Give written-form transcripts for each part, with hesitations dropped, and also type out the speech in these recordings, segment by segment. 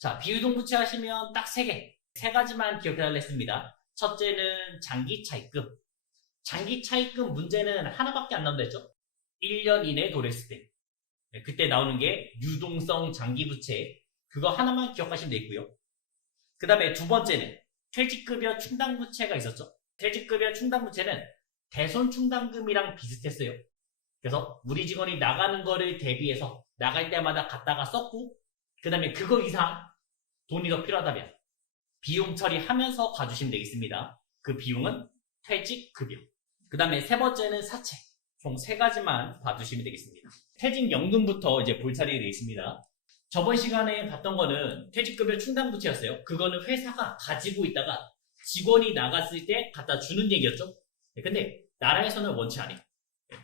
자, 비유동부채 하시면 딱 세 가지만 기억해달라 했습니다. 첫째는 장기 차입금. 장기 차입금 문제는 하나밖에 안 나온다 했죠? 1년 이내에 도래했을 때. 그때 나오는 게 유동성 장기부채. 그거 하나만 기억하시면 되고요. 그 다음에 두 번째는 퇴직급여 충당부채가 있었죠. 퇴직급여 충당부채는 대손충당금이랑 비슷했어요. 그래서 우리 직원이 나가는 거를 대비해서 나갈 때마다 갖다가 썼고, 그 다음에 그거 이상 돈이 더 필요하다면 비용 처리하면서 봐주시면 되겠습니다. 그 비용은 퇴직급여. 그 다음에 세 번째는 사채. 총 세 가지만 봐주시면 되겠습니다. 퇴직연금부터 이제 볼 차례가 되겠습니다. 저번 시간에 봤던 거는 퇴직급여 충당부채였어요. 그거는 회사가 가지고 있다가 직원이 나갔을 때 갖다 주는 얘기였죠. 근데 나라에서는 원치 않아요.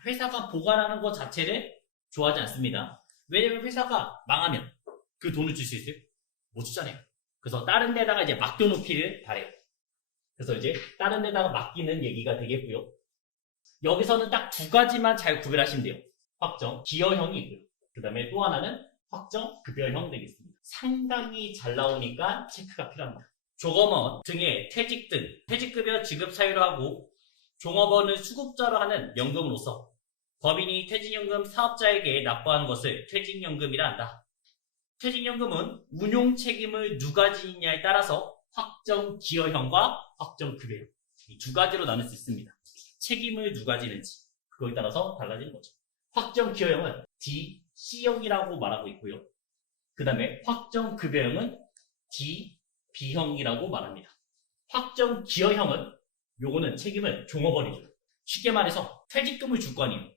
회사가 보관하는 것 자체를 좋아하지 않습니다. 왜냐면 회사가 망하면 그 돈을 줄 수 있어요? 못 주잖아요. 그래서 다른 데다가 이제 맡겨놓기를 바래요. 그래서 이제 다른 데다가 맡기는 얘기가 되겠고요. 여기서는 딱 두 가지만 잘 구별하시면 돼요. 확정 기여형이 있고요. 그 다음에 또 하나는 확정 급여형 되겠습니다. 상당히 잘 나오니까 체크가 필요합니다. 종업원 등의 퇴직 등 퇴직급여 지급 사유로 하고 종업원을 수급자로 하는 연금으로서 법인이 퇴직연금 사업자에게 납부하는 것을 퇴직연금이라 한다. 퇴직연금은 운용 책임을 누가 지느냐에 따라서 확정 기여형과 확정 급여형 이 두 가지로 나눌 수 있습니다. 책임을 누가 지는지 그거에 따라서 달라지는 거죠. 확정 기여형은 DC형이라고 말하고 있고요. 그 다음에 확정 급여형은 DB형이라고 말합니다. 확정 기여형은 요거는 책임을 종업원이 줘요. 쉽게 말해서 퇴직금을 줄 거 아니에요.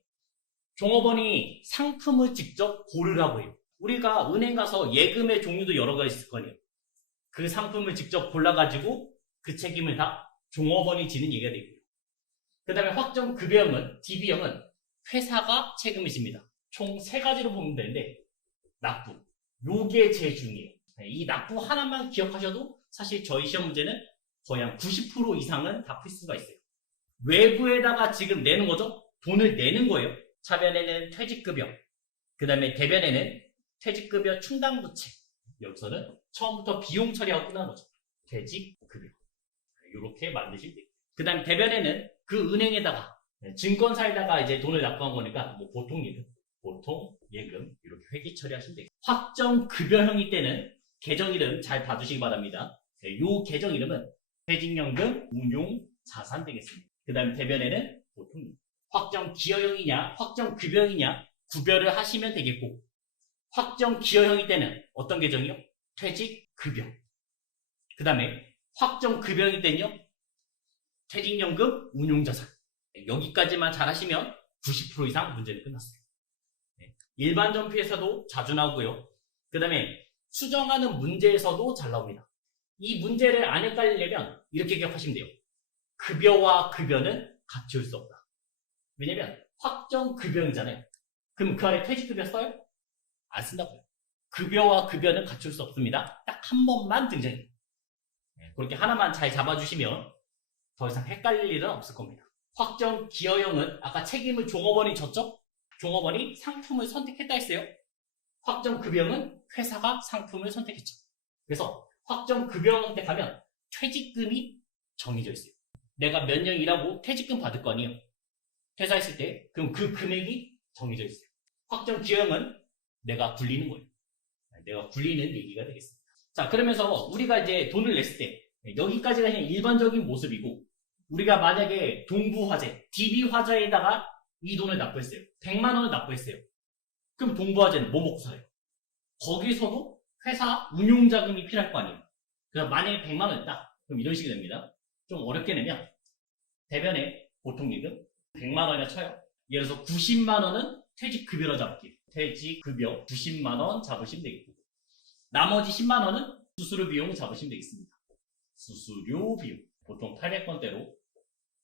종업원이 상품을 직접 고르라고 해요. 우리가 은행 가서 예금의 종류도 여러 가지 있을 거 아니에요. 그 상품을 직접 골라가지고 그 책임을 다 종업원이 지는 얘기가 되고요. 그 다음에 확정 급여형은 DB형은 회사가 책임을 집니다. 총 세 가지로 보면 되는데 납부 요게 제일 중요해요. 이 납부 하나만 기억하셔도 사실 저희 시험 문제는 거의 한 90% 이상은 다 풀 수가 있어요. 외부에다가 지금 내는 거죠? 돈을 내는 거예요. 차변에는 퇴직급여, 그 다음에 대변에는 퇴직급여 충당부채. 여기서는 처음부터 비용 처리하고 끝나는 거죠. 퇴직급여. 이렇게 만드시면 돼요. 그 다음에 대변에는 그 은행에다가 증권사에다가 이제 돈을 납부한 거니까 뭐 보통 예금 이렇게 회계 처리하시면 돼요. 확정 급여형일 때는 계정 이름 잘 봐주시기 바랍니다. 요 계정 이름은 퇴직연금 운용 자산 되겠습니다. 그 다음에 대변에는 보통 확정 기여형이냐 확정 급여형이냐 구별을 하시면 되겠고, 확정 기여형일 때는 어떤 계정이요? 퇴직급여. 그 다음에 확정 급여형일 때는요 퇴직연금 운용자산. 여기까지만 잘 하시면 90% 이상 문제는 끝났어요. 일반 전피에서도 자주 나오고요. 그 다음에 수정하는 문제에서도 잘 나옵니다. 이 문제를 안 헷갈리려면 이렇게 기억하시면 돼요. 급여와 급여는 같이 올 수 없다. 왜냐면 확정 급여형이잖아요. 그럼 그 안에 퇴직급여 써요? 안 쓴다고요. 급여와 급여는 같이 올 수 없습니다. 딱 한 번만 등장해요. 그렇게 하나만 잘 잡아주시면 더 이상 헷갈릴 일은 없을 겁니다. 확정 기여형은 아까 책임을 종업원이 졌죠? 종업원이 상품을 선택했다 했어요. 확정 급여형은 회사가 상품을 선택했죠. 그래서 확정 급여형 선택하면 퇴직금이 정해져 있어요. 내가 몇 년 일하고 퇴직금 받을 거 아니에요. 퇴사했을 때 그럼 그 금액이 정해져 있어요. 확정 기여형은 내가 굴리는 거예요. 내가 굴리는 얘기가 되겠습니다. 자, 그러면서 우리가 이제 돈을 냈을 때 여기까지가 그냥 일반적인 모습이고, 우리가 만약에 동부화재, DB화재에다가 이 돈을 납부했어요. 100만 원을 납부했어요. 그럼 동부화재는 뭐 먹고 살아요? 거기서도 회사 운용자금이 필요할 거 아니에요. 그럼 만약에 100만 원 했다. 그럼 이런 식이 됩니다. 좀 어렵게 내면 대변에 보통 예금 100만 원이나 쳐요. 예를 들어서 90만 원은 퇴직급여로 잡기. 퇴직급여 90만 원 잡으시면 되겠고, 나머지 10만 원은 수수료 비용 잡으시면 되겠습니다. 수수료 비용 보통 800원대로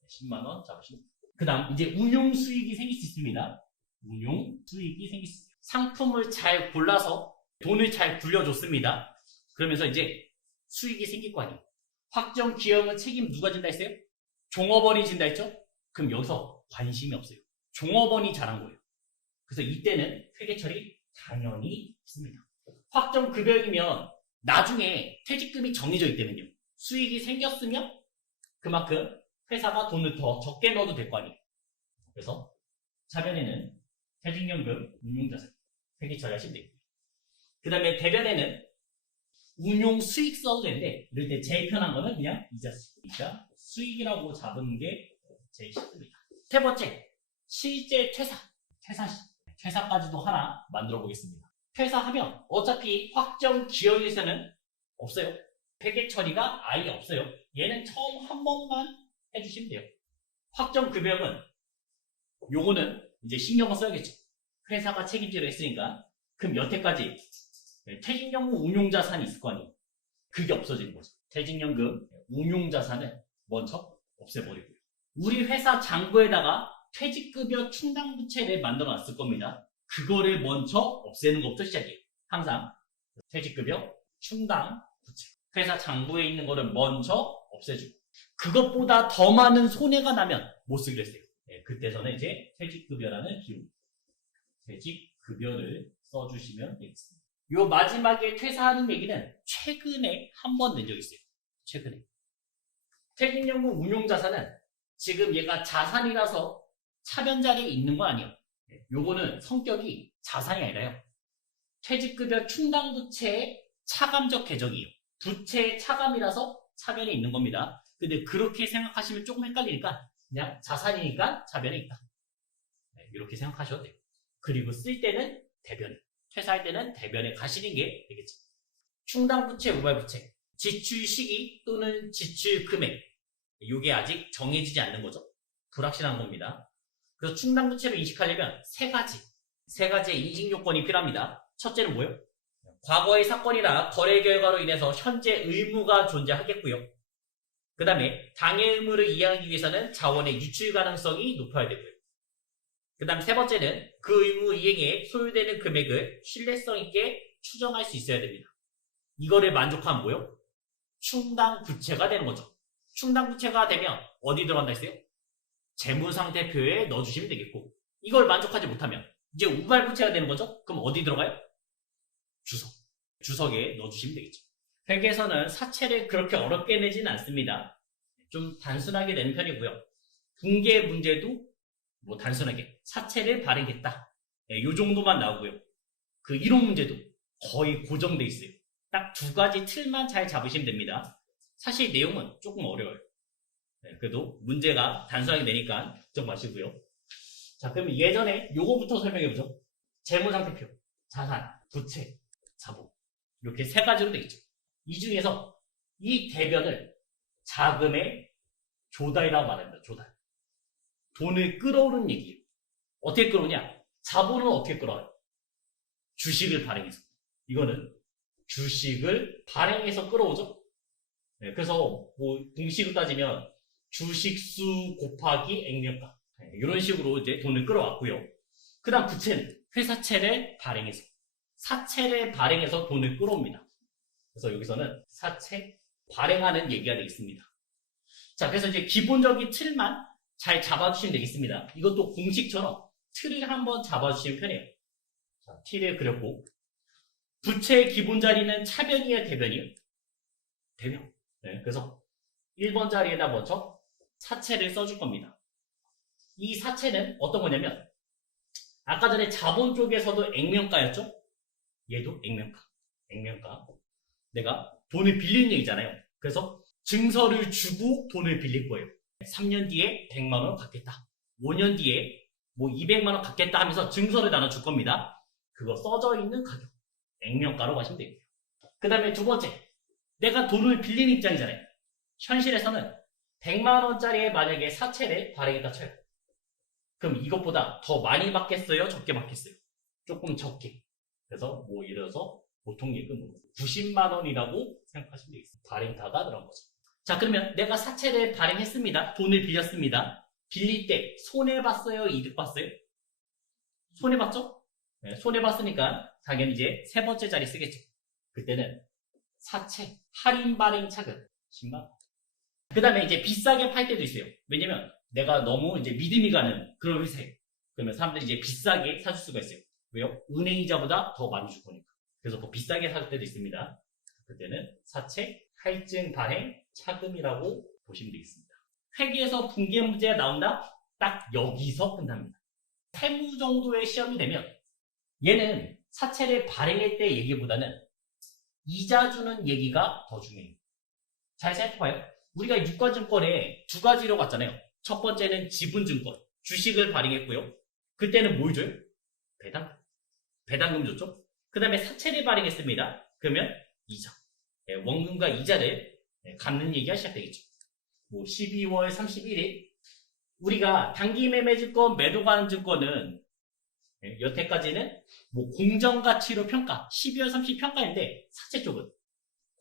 10만 원 잡으시면 됩니다. 그 다음 이제 운용 수익이 생길 수 있습니다. 운용 수익이 생길 수 있습니다. 상품을 잘 골라서 돈을 잘 굴려줬습니다. 그러면서 이제 수익이 생길 거 아니에요. 확정 기여형은 책임 누가 진다 했어요? 종업원이 진다 했죠? 그럼 여기서 관심이 없어요. 종업원이 잘한 거예요. 그래서 이때는 회계 처리 당연히 있습니다. 확정 급여이면 나중에 퇴직금이 정해져 있다면요. 수익이 생겼으면 그만큼 회사가 돈을 더 적게 넣어도 될 거 아니에요. 그래서 차변에는 퇴직연금, 운용자산 3개 처리하시면 돼요. 그 다음에 대변에는 운용 수익 써도 되는데 이럴 때 제일 편한 거는 그냥 이자 수익이라고 잡은 게 제일 쉽습니다. 세 번째, 실제 퇴사까지도 하나 만들어 보겠습니다. 퇴사하면 어차피 확정 기여에서는 없어요. 회계 처리가 아예 없어요. 얘는 처음 한 번만 해주시면 돼요. 확정 급여는 요거는 이제 신경을 써야겠죠. 회사가 책임지로 했으니까. 그럼 여태까지 퇴직연금 운용자산이 있을 거 아니에요. 그게 없어지는 거죠. 퇴직연금 운용자산을 먼저 없애버리고요. 우리 회사 장부에다가 퇴직급여 충당부채를 만들어 놨을 겁니다. 그거를 먼저 없애는 것부터 시작이에요. 항상 퇴직급여 충당부채. 회사 장부에 있는 거를 먼저 없애주고 그것보다 더 많은 손해가 나면 못 쓰기로 했어요. 그때서는 이제 퇴직급여라는 비용, 퇴직급여를 써주시면 되겠습니다. 요 마지막에 퇴사하는 얘기는 최근에 한 번 낸 적이 있어요. 최근에. 퇴직연금 운용자산은 지금 얘가 자산이라서 차변 자리에 있는 거 아니에요. 요거는 성격이 자산이 아니라요. 퇴직급여 충당부채의 차감적 계정이에요. 부채의 차감이라서 차변에 있는 겁니다. 근데 그렇게 생각하시면 조금 헷갈리니까 그냥 자산이니까 차변에 있다. 이렇게 생각하셔도 돼요. 그리고 쓸 때는 대변, 퇴사할 때는 대변에 가시는 게 되겠죠. 충당부채, 우발부채, 지출 시기 또는 지출 금액 이게 아직 정해지지 않는 거죠. 불확실한 겁니다. 그래서 충당부채를 인식하려면 세 가지의 인식 요건이 필요합니다. 첫째는 뭐예요? 과거의 사건이나 거래 결과로 인해서 현재 의무가 존재하겠고요. 그 다음에 당해 의무를 이해하기 위해서는 자원의 유출 가능성이 높아야 되고요. 그 다음 세 번째는 그 의무 이행에 소요되는 금액을 신뢰성 있게 추정할 수 있어야 됩니다. 이거를 만족하면 뭐예요? 충당부채가 되는 거죠. 충당부채가 되면 어디 들어간다 했어요? 재무상태표에 넣어주시면 되겠고 이걸 만족하지 못하면 이제 우발부채가 되는 거죠. 그럼 어디 들어가요? 주석에 넣어주시면 되겠죠. 회계에서는 사채를 그렇게 어렵게 내지는 않습니다. 좀 단순하게 내는 편이고요. 붕괴 문제도 뭐 단순하게 사채를 발행했다. 요 정도만 나오고요. 그 이론 문제도 거의 고정돼 있어요. 딱 두 가지 틀만 잘 잡으시면 됩니다. 사실 내용은 조금 어려워요. 그래도 문제가 단순하게 내니까 걱정 마시고요. 자, 그럼 예전에 요거부터 설명해보죠. 재무상태표, 자산, 부채, 자본 이렇게 세 가지로 되겠죠. 이 중에서 이 대변을 자금의 조달이라고 말합니다. 조달. 돈을 끌어오는 얘기예요. 어떻게 끌어오냐? 자본은 어떻게 끌어와요? 주식을 발행해서. 이거는 주식을 발행해서 끌어오죠. 그래서 뭐 공식으로 따지면 주식수 곱하기 액면가 이런 식으로 이제 돈을 끌어왔고요. 그 다음 부채는 회사채를 발행해서 사채를 발행해서 돈을 끌어옵니다. 그래서 여기서는 사채 발행하는 얘기가 되겠습니다. 자, 그래서 이제 기본적인 틀만 잘 잡아주시면 되겠습니다. 이것도 공식처럼 틀을 한번 잡아주시면 편해요. 자, 틀을 그렸고 부채의 기본 자리는 차변이에요, 대변이에요? 대변. 그래서 1번 자리에다 먼저 사채를 써줄 겁니다. 이 사채는 어떤 거냐면 아까 전에 자본 쪽에서도 액면가였죠? 얘도 액면가. 내가 돈을 빌리는 얘기잖아요. 그래서 증서를 주고 돈을 빌릴 거예요. 3년 뒤에 100만 원 갚겠다. 5년 뒤에 뭐 200만 원 갚겠다 하면서 증서를 나눠줄 겁니다. 그거 써져 있는 가격. 액면가로 가시면 되고요. 그 다음에 두 번째. 내가 돈을 빌리는 입장이잖아요. 현실에서는 100만 원짜리에 만약에 사채를 발행했다 쳐요. 그럼 이것보다 더 많이 받겠어요? 적게 받겠어요? 조금 적게. 그래서 뭐 예를 들어서 보통 예금으로 90만 원이라고 생각하시면 되겠습니다. 발행타가 들어간 거죠. 자, 그러면 내가 사채를 발행했습니다. 돈을 빌렸습니다. 빌릴 때 손해봤어요? 이득봤어요? 손해봤죠? 네, 손해봤으니까 당연히 이제 세 번째 자리 쓰겠죠. 그때는 사채, 할인 발행 차금 10만 원. 그 다음에 이제 비싸게 팔 때도 있어요. 왜냐면 내가 너무 이제 믿음이 가는 그런 회사예요. 그러면 사람들이 이제 비싸게 사줄 수가 있어요. 왜요? 은행이자보다 더 많이 줄 거니까. 그래서 더 비싸게 사줄 때도 있습니다. 그때는 사채 할증 발행 차금이라고 보시면 되겠습니다. 회계에서 분계 문제가 나온다? 딱 여기서 끝납니다. 세무 정도의 시험이 되면 얘는 사채를 발행할 때 얘기보다는 이자 주는 얘기가 더 중요해요. 잘 생각해봐요. 우리가 유가증권에 두 가지로 갔잖아요. 첫 번째는 지분증권, 주식을 발행했고요. 그때는 뭘 줘요? 배당금 줬죠? 그 다음에 사채를 발행했습니다. 그러면 이자, 원금과 이자를 갚는 얘기가 시작되겠죠. 12월 31일 우리가 단기 매매 증권, 매도 가능 증권은 여태까지는 공정가치로 평가, 12월 30일 평가인데 사채 쪽은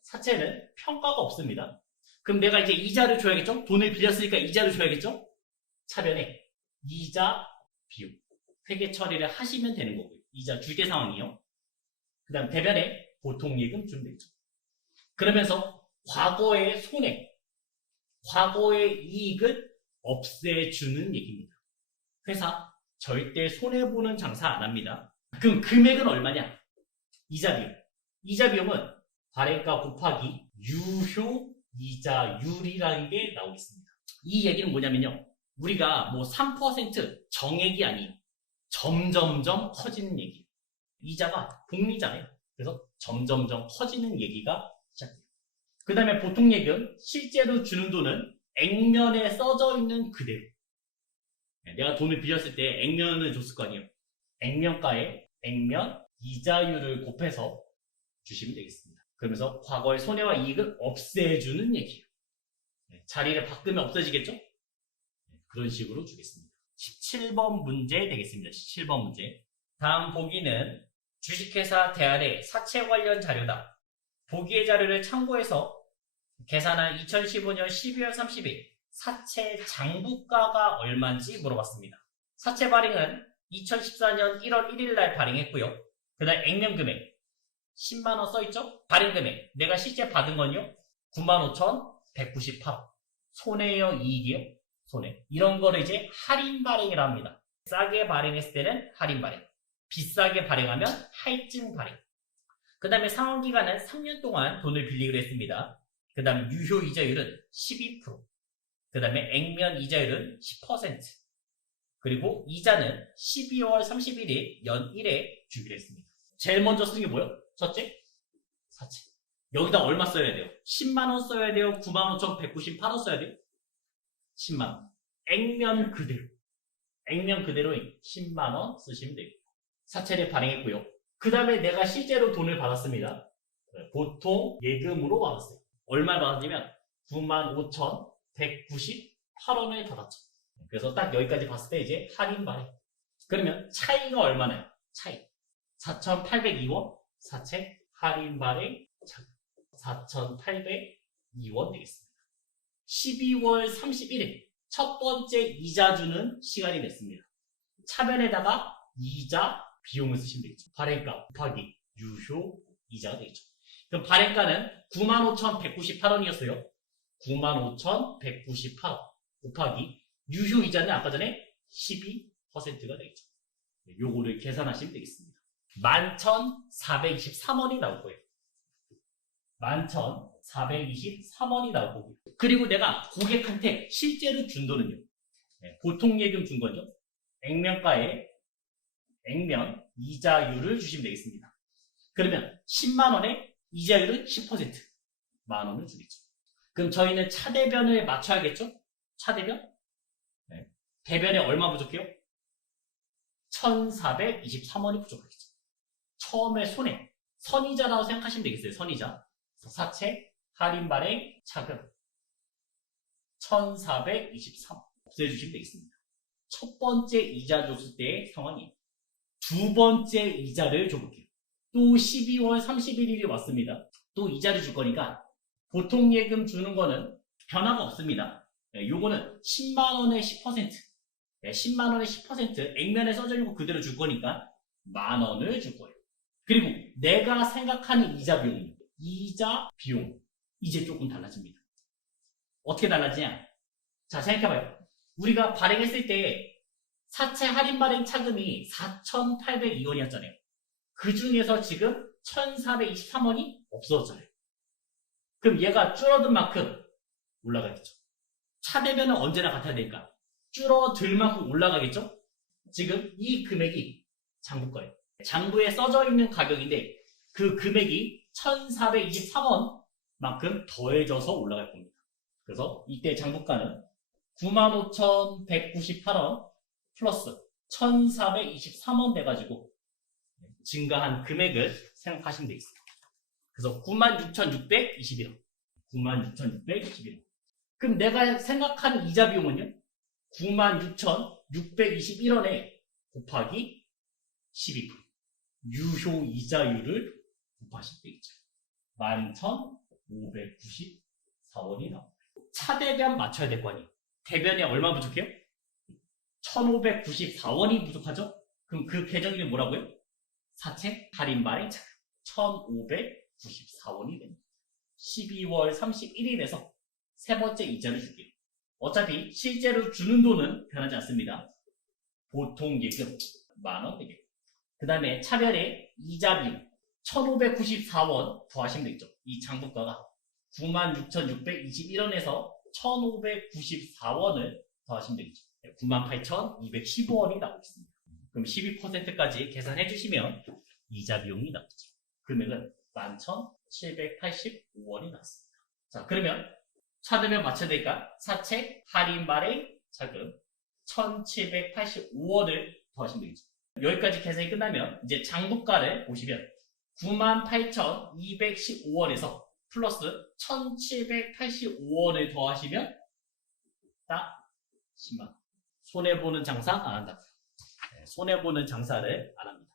사채는 평가가 없습니다. 그럼 내가 이제 이자를 줘야겠죠? 돈을 빌렸으니까 이자를 줘야겠죠? 차변에 이자 비용 회계 처리를 하시면 되는 거고요. 이자 주계 상황이요. 그 다음 대변에 보통예금 주면 되죠. 그러면서 과거의 손해, 과거의 이익을 없애주는 얘기입니다. 회사 절대 손해보는 장사 안 합니다. 그럼 금액은 얼마냐? 이자 비용. 이자 비용은 발행가 곱하기 유효 이자율이라는 게 나오겠습니다. 이 얘기는 뭐냐면요. 우리가 3% 정액이 아닌 점점점 커지는 얘기. 이자가 복리잖아요. 그래서 점점점 커지는 얘기가 시작돼요. 그 다음에 보통예금, 실제로 주는 돈은 액면에 써져 있는 그대로. 내가 돈을 빌렸을 때 액면을 줬을 거 아니에요. 액면가에 액면 이자율을 곱해서 주시면 되겠습니다. 그러면서 과거의 손해와 이익을 없애주는 얘기예요. 자리를 바꾸면 없어지겠죠? 그런 식으로 주겠습니다. 17번 문제 되겠습니다. 17번 문제. 다음 보기는 주식회사 대안의 사채 관련 자료다. 보기의 자료를 참고해서 계산한 2015년 12월 30일 사채 장부가가 얼마인지 물어봤습니다. 사채 발행은 2014년 1월 1일 날 발행했고요. 그 다음 액면 금액 10만원 써있죠? 발행 금액 내가 실제 받은 건요 95,198원. 손해요 이익이요? 손해. 이런 거를 이제 할인 발행이라 합니다. 싸게 발행했을 때는 할인 발행, 비싸게 발행하면 할증 발행. 그 다음에 상환기간은 3년 동안 돈을 빌리기로 했습니다. 그 다음에 유효 이자율은 12%. 그 다음에 액면 이자율은 10%. 그리고 이자는 12월 31일 연 1회 주기로 했습니다. 제일 먼저 쓰는 게 뭐예요? 첫째? 사채. 여기다 얼마 써야 돼요? 10만원 써야 돼요? 95,198원 써야 돼요? 10만원. 액면 그대로. 액면 그대로인 10만원 쓰시면 되겠고. 사채를 발행했고요. 그 다음에 내가 실제로 돈을 받았습니다. 보통 예금으로 받았어요. 얼마 받았냐면 95,198원을 받았죠. 그래서 딱 여기까지 봤을 때 이제 할인 발행. 그러면 차이가 얼마나요? 차이. 4,802원 사채 할인 발행 차금. 4,802원 되겠습니다. 12월 31일 첫 번째 이자 주는 시간이 됐습니다. 차변에다가 이자 비용을 쓰시면 되겠죠. 발행가 곱하기 유효 이자가 되겠죠. 그럼 발행가는 95,198원이었어요. 95,198원 곱하기 유효 이자는 아까 전에 12%가 되겠죠. 요거를 계산하시면 되겠습니다. 11,423원이 나올 거예요. 11,423원이 나올 거고요. 그리고 내가 고객한테 실제로 준 돈은요. 보통예금 준 거죠. 액면가에 액면 이자율을 주시면 되겠습니다. 그러면 10만원에 이자율은 10%. 만원을 주겠죠. 그럼 저희는 차대변을 맞춰야겠죠? 차대변? 대변에 얼마 부족해요? 1,423원이 부족하겠죠. 처음에 손해, 선이자라고 생각하시면 되겠어요. 선이자. 사채, 할인 발행, 차금. 1,423원. 없애주시면 되겠습니다. 첫 번째 이자 줬을 때의 상황이 두 번째 이자를 줘볼게요. 또 12월 31일이 왔습니다. 또 이자를 줄 거니까 보통 예금 주는 거는 변화가 없습니다. 요거는 10만원에 10%. 10만원에 10% 액면에 써져 있는 거 그대로 줄 거니까 만원을 줄 거예요. 그리고 내가 생각하는 이자 비용, 이제 조금 달라집니다. 어떻게 달라지냐? 자, 생각해봐요. 우리가 발행했을 때 사채 할인 발행 차금이 4,802원이었잖아요. 그 중에서 지금 1,423원이 없어졌잖아요. 그럼 얘가 줄어든 만큼 올라가겠죠. 차대변은 언제나 같아야 되니까 줄어들 만큼 올라가겠죠. 지금 이 금액이 장부가예요. 장부에 써져 있는 가격인데 그 금액이 1423원만큼 더해져서 올라갈 겁니다. 그래서 이때 장부가는 95,198원 플러스 1,423원 돼가지고 증가한 금액을 생각하시면 되겠습니다. 그래서 96,621원. 96,621원. 그럼 내가 생각하는 이자 비용은요? 96,621원에 곱하기 12%. 유효 이자율을 곱하시면 되겠죠. 11,594원이 나옵니다. 차대변 맞춰야 될 거 아니에요. 대변에 얼마 부족해요? 1,594원이 부족하죠? 그럼 그 계정이 뭐라고요? 사채 할인 발행 차금 1,594원이 됩니다. 12월 31일에서 세 번째 이자를 줄게요. 어차피 실제로 주는 돈은 변하지 않습니다. 보통 예금 만원 되겠고 그 다음에 차별의 이자 비용 1,594원 더하시면 되겠죠. 이 장부가가 96,621원에서 1,594원을 더하시면 되겠죠. 98,215원이 나오겠습니다. 그럼 12%까지 계산해 주시면 이자 비용이 나오죠. 금액은 11,785원이 나왔습니다. 자, 그러면 차대면 맞춰야 되니까 사채, 할인 발행, 자금 1,785원을 더하시면 되겠죠. 여기까지 계산이 끝나면 이제 장부가를 보시면 98,215원에서 플러스 1,785원을 더하시면 딱 10만원. 손해보는 장사 안 한다. 네, 손해보는 장사를 안 합니다.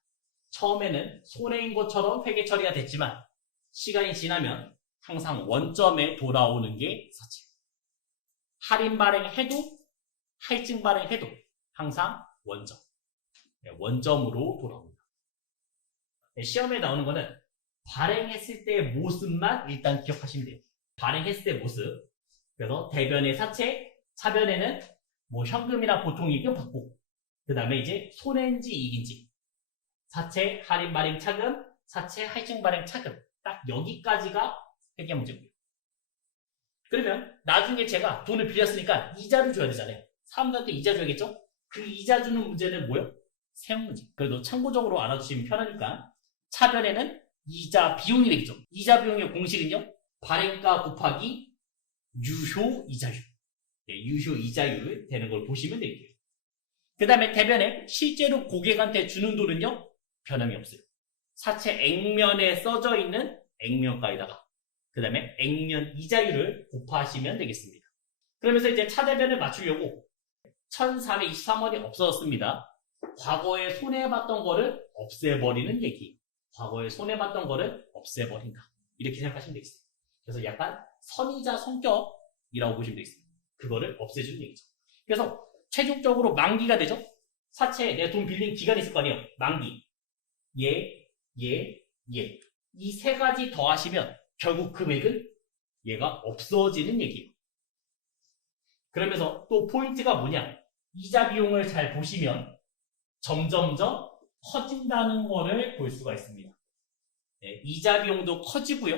처음에는 손해인 것처럼 회계 처리가 됐지만 시간이 지나면 항상 원점에 돌아오는 게 사채. 할인 발행해도 할증 발행해도 항상 원점. 네, 원점으로 돌아옵니다. 네, 시험에 나오는 거는 발행했을 때의 모습만 일단 기억하시면 돼요. 발행했을 때의 모습. 그래서 대변의 사채, 차변에는 뭐 현금이나 보통 이익금 받고 그 다음에 이제 손해인지 이익인지 사채, 할인 발행 차금, 사채, 할증 발행 차금 딱 여기까지가 회계 문제고요. 그러면 나중에 제가 돈을 빌렸으니까 이자를 줘야 되잖아요. 사람들한테 이자 줘야겠죠? 그 이자 주는 문제는 뭐예요? 세형 문제. 그래도 참고적으로 알아두시면 편하니까 차변에는 이자 비용이 되겠죠. 이자 비용의 공식은요. 발행가 곱하기 유효 이자율. 네, 유효 이자율을 되는 걸 보시면 되겠고요. 그 다음에 대변에 실제로 고객한테 주는 돈은요. 변함이 없어요. 사채 액면에 써져 있는 액면가에다가 그 다음에 액면 이자율을 곱하시면 되겠습니다. 그러면서 이제 차대변을 맞추려고 1,423원이 없어졌습니다. 과거에 손해봤던 거를 없애버리는 얘기. 과거에 손해봤던 거를 없애버린다. 이렇게 생각하시면 되겠습니다. 그래서 약간 선이자 성격이라고 보시면 되겠습니다. 그거를 없애주는 얘기죠. 그래서 최종적으로 만기가 되죠. 사채에 내 돈 빌린 기간이 있을 거 아니에요. 만기. 이 세 가지 더하시면 결국 금액은 얘가 없어지는 얘기예요. 그러면서 또 포인트가 뭐냐. 이자 비용을 잘 보시면 점점점 커진다는 거를 볼 수가 있습니다. 네, 이자 비용도 커지고요.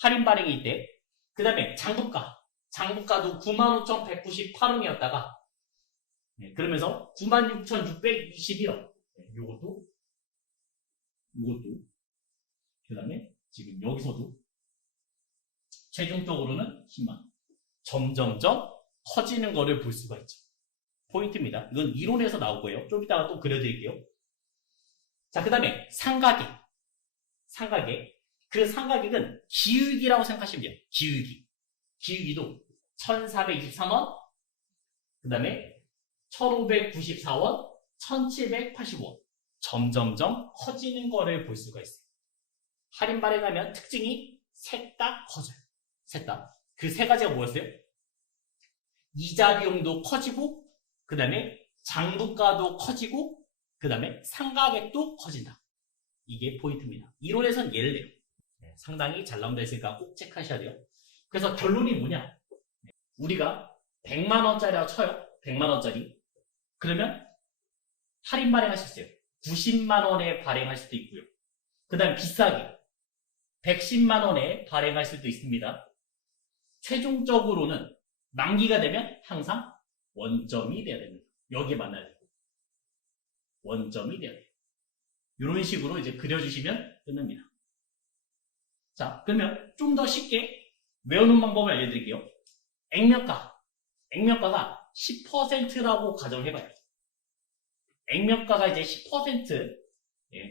할인 발행일 때. 그 다음에 장부가. 장부가도 95,198원이었다가 네, 그러면서 96,621원. 네, 요것도 그 다음에 지금 여기서도 최종적으로는 10만원. 점점점 커지는 거를 볼 수가 있죠. 포인트입니다. 이건 이론에서 나올 거예요. 좀 이따가 또 그려드릴게요. 자, 그 다음에 상가객. 상가객. 그 상가객은 기울기라고 생각하시면 돼요. 기울기. 기울기도 1,423원, 그 다음에 1,594원, 1,780원. 점점점 커지는 거를 볼 수가 있어요. 할인 발행하면 특징이 셋 다 커져요. 셋 다. 그 세 가지가 뭐였어요? 이자 비용도 커지고, 그 다음에 장부가도 커지고, 그 다음에 상가액도 커진다. 이게 포인트입니다. 이론에선 예를 들어요. 상당히 잘 나온다 했으니까 꼭 체크하셔야 돼요. 그래서 결론이 뭐냐? 우리가 100만원짜리라고 쳐요. 100만원짜리. 그러면 할인 발행할 수 있어요. 90만원에 발행할 수도 있고요. 그 다음에 비싸게 110만 원에 발행할 수도 있습니다. 최종적으로는 만기가 되면 항상 원점이 돼야 됩니다. 여기에 만나야 돼요. 원점이 돼야 돼요. 이런 식으로 이제 그려주시면 끝납니다. 자, 그러면 좀 더 쉽게 외우는 방법을 알려드릴게요. 액면가가 10%라고 가정해봐요. 액면가가 이제 10%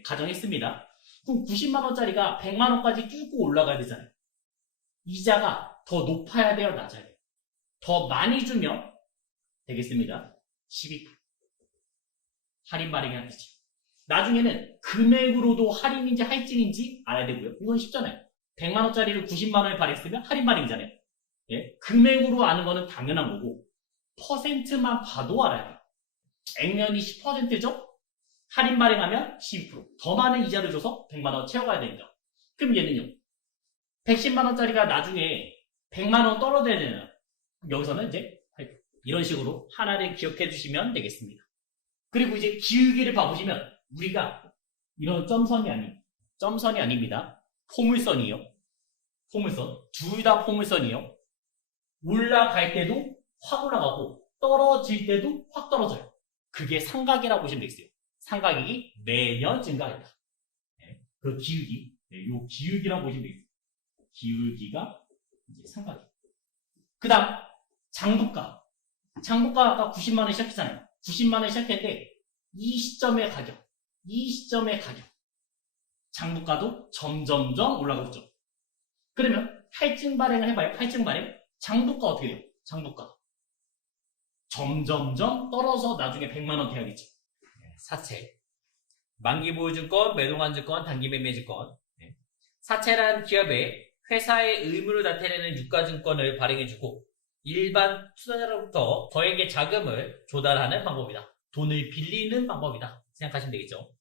가정했습니다. 그럼 90만원짜리가 100만원까지 쭉 올라가야 되잖아요. 이자가 더 높아야 돼요, 낮아야 돼요? 더 많이 주면 되겠습니다. 12% 할인 발행이 안 되지. 나중에는 금액으로도 할인인지 할증인지 알아야 되고요. 이건 쉽잖아요. 100만원짜리를 90만원에 발행했으면 할인 발행이잖아요. 예? 금액으로 아는 거는 당연한 거고 퍼센트만 봐도 알아야 돼요. 액면이 10%죠? 할인 발행하면 12%. 더 많은 이자를 줘서 100만원 채워가야 되니까. 그럼 얘는요. 110만원짜리가 나중에 100만원 떨어져야 되잖아요. 여기서는 이제 8%. 이런 식으로 하나를 기억해 주시면 되겠습니다. 그리고 이제 기울기를 봐보시면 우리가 이런 점선이 아닙니다. 포물선이에요. 포물선. 둘 다 포물선이에요. 올라갈 때도 확 올라가고 떨어질 때도 확 떨어져요. 그게 삼각이라고 보시면 되겠어요. 삼각이 매년 증가한다. 네, 그 기울기. 네, 요 기울기라고 보시면 되겠어요. 기울기가 이제 삼각이에요. 그 다음 장부가. 장부가 아까 90만원 시작했잖아요. 90만원 시작했는데 이 시점의 가격. 장부가도 점점점 올라가고 있죠. 그러면 할증 발행을 해봐요. 할증 발행. 장부가 어떻게 돼요? 장부가. 점점점 떨어져 나중에 100만원 돼야겠죠. 사채. 만기보유증권, 매도환증권, 단기매매증권. 사채란 기업의 회사의 의무를 나타내는 유가증권을 발행해주고 일반 투자자로부터 거액의 자금을 조달하는 방법이다. 돈을 빌리는 방법이다. 생각하시면 되겠죠.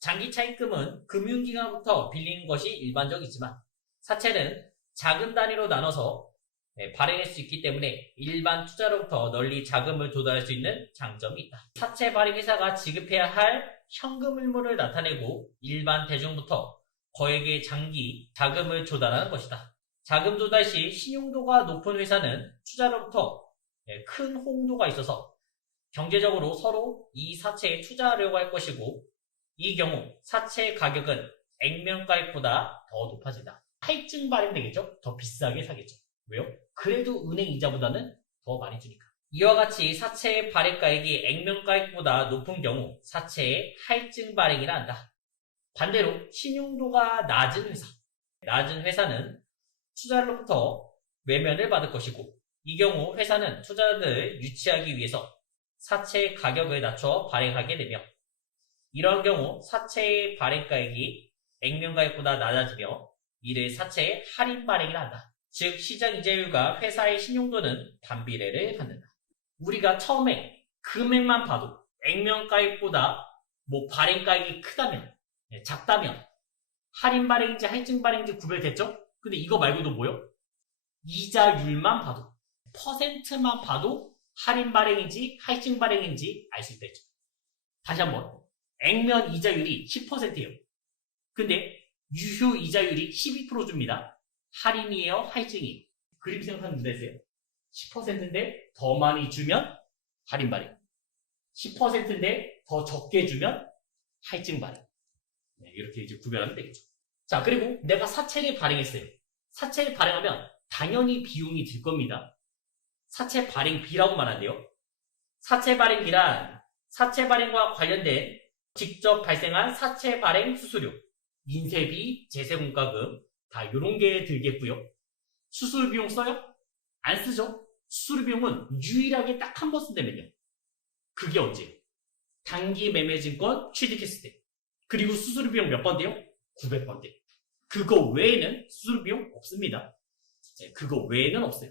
장기 차입금은 금융기관부터 빌리는 것이 일반적이지만 사채는 자금 단위로 나눠서 발행할 수 있기 때문에 일반 투자로부터 널리 자금을 조달할 수 있는 장점이 있다. 사채 발행회사가 지급해야 할 현금 의무를 나타내고 일반 대중부터 거액의 장기 자금을 조달하는 것이다. 자금 조달 시 신용도가 높은 회사는 투자로부터 큰 호응도가 있어서 경제적으로 서로 이 사채에 투자하려고 할 것이고 이 경우 사채 가격은 액면가액보다 더 높아진다. 할증 발행되겠죠? 더 비싸게 사겠죠. 왜요? 그래도 은행 이자보다는 더 많이 주니까. 이와 같이 사채 발행가액이 액면가액보다 높은 경우 사채의 할증 발행이라 한다. 반대로 신용도가 낮은 회사는 투자자로부터 외면을 받을 것이고 이 경우 회사는 투자자들을 유치하기 위해서 사채 가격을 낮춰 발행하게 되며 이러한 경우 사채의 발행가액이 액면가액보다 낮아지며 이를 사채의 할인 발행이라 한다. 즉 시장 이자율과 회사의 신용도는 반비례를 갖는다. 우리가 처음에 금액만 봐도 액면가액보다 발행가액이 크다면 작다면 할인 발행인지 할증 발행인지 구별됐죠? 근데 이거 말고도 뭐요? 이자율만 봐도 퍼센트만 봐도 할인 발행인지 할증 발행인지 알 수 있다. 다시 한번 액면 이자율이 10%예요. 근데 유효 이자율이 12% 줍니다. 할인이에요? 할증이에요? 그림 생각하면 되세요? 10%인데 더 많이 주면 할인 발행. 10%인데 더 적게 주면 할증 발행. 이렇게 이제 구별하면 되겠죠. 자, 그리고 내가 사채를 발행했어요. 사채를 발행하면 당연히 비용이 들 겁니다. 사채 발행비라고 말하는데요. 사채 발행비란 사채 발행과 관련된 직접 발생한 사채 발행 수수료, 인쇄비, 제세공과금 다 이런 게 들겠고요. 수수료 비용 써요? 안 쓰죠? 수수료 비용은 유일하게 딱 한 번 쓴다면요. 그게 언제예요? 단기 매매증권 취득했을 때. 그리고 수수료 비용 몇 번 돼요? 900번 돼요. 그거 외에는 수수료 비용 없습니다. 그거 외에는 없어요.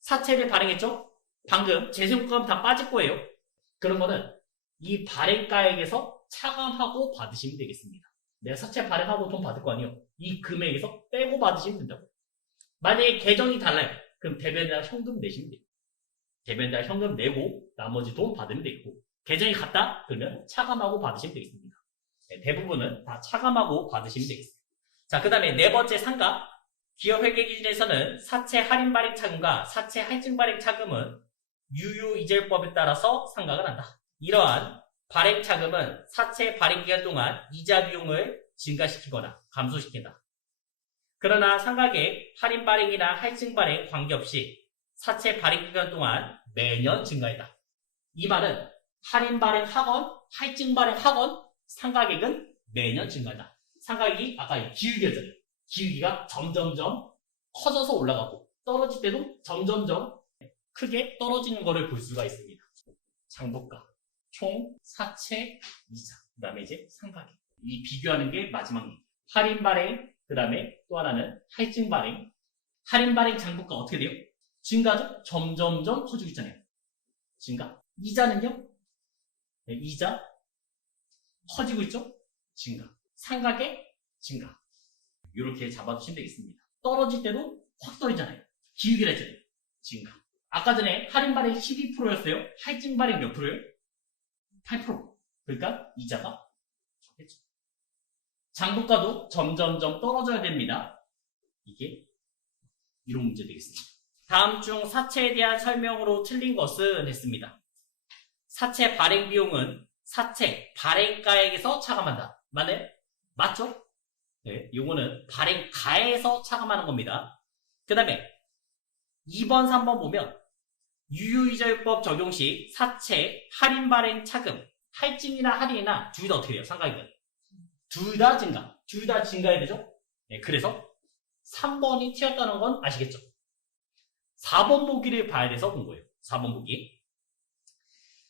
사채를 발행했죠? 방금 제세공과금 다 빠질 거예요. 그런 거는 이 발행가액에서 차감하고 받으시면 되겠습니다. 내가 사채 발행하고 돈 받을 거 아니에요. 이 금액에서 빼고 받으시면 된다고. 만약에 계정이 달라요. 그럼 대변자 현금 내시면 돼요. 대변자 현금 내고 나머지 돈 받으면 되고 계정이 같다? 그러면 차감하고 받으시면 되겠습니다. 대부분은 다 차감하고 받으시면 되겠습니다. 자, 그 다음에 네 번째 상가. 기업회계 기준에서는 사채 할인 발행 차금과 사채 할증 발행 차금은 유효이자율법에 따라서 상각을 한다. 이러한 발행 차금은 사채 발행 기간 동안 이자 비용을 증가시키거나 감소시킨다. 그러나 상각의 할인 발행이나 할증 발행 관계없이 사채 발행 기간 동안 매년 증가한다. 이 말은 할인 발행하건 할증 발행하건 상가액은 매년 증가한다. 상가액이 아까 기울기였잖아요. 기울기가 점점점 커져서 올라가고 떨어질 때도 점점점 크게 떨어지는 것을 볼 수가 있습니다. 장부가, 총, 사채, 이자, 그 다음에 이제 상가액. 이 비교하는 게 마지막 얘기. 할인 발행, 그 다음에 또 하나는 할증 발행. 할인 발행 장부가 어떻게 돼요? 증가죠? 점점점 커지고 있잖아요. 증가. 이자는요? 네, 이자 커지고 있죠? 증가. 상가액 증가. 이렇게 잡아두시면 되겠습니다. 떨어질 때도 확 떨어지잖아요. 기울기라 했잖아요. 증가. 아까 전에 할인 발행 12%였어요. 할증 발행 몇 프로예요? 8%. 그러니까 이자가 적겠죠. 장부가도 점점점 떨어져야 됩니다. 이게 이런 문제 되겠습니다. 다음 중 사채에 대한 설명으로 틀린 것은 했습니다. 사채 발행 비용은 사채 발행가액에서 차감한다. 맞나요? 맞죠? 네, 요거는 발행가에서 차감하는 겁니다. 그 다음에 2번, 3번 보면 유효이자율법 적용 시 사채, 할인 발행 차금, 할증이나 할인이나 둘 다 어떻게 돼요? 상가액은 둘 다 증가. 둘 다 증가해야 되죠? 네, 그래서 3번이 튀었다는 건 아시겠죠? 4번 보기를 봐야 돼서 본 거예요. 4번 보기.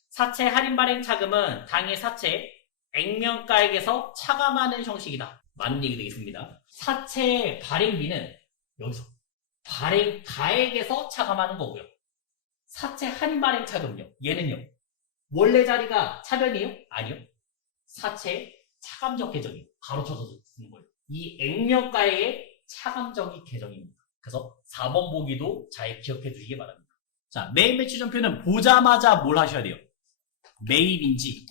사채 할인 발행 차금은 당해 사채 액면가액에서 차감하는 형식이다. 맞는 얘기 되겠습니다. 사채 발행비는 여기서 발행가액에서 차감하는 거고요. 사채 할인 발행 차금은요. 얘는요. 원래 자리가 차변이에요? 아니요. 사채 차감적 계정이에요. 가로쳐서 쓰는 거예요. 이 액면가액의 차감적인 계정입니다. 그래서 4번 보기도 잘 기억해 두시기 바랍니다. 자, 매입 매출전표는 보자마자 뭘 하셔야 돼요? 매입인지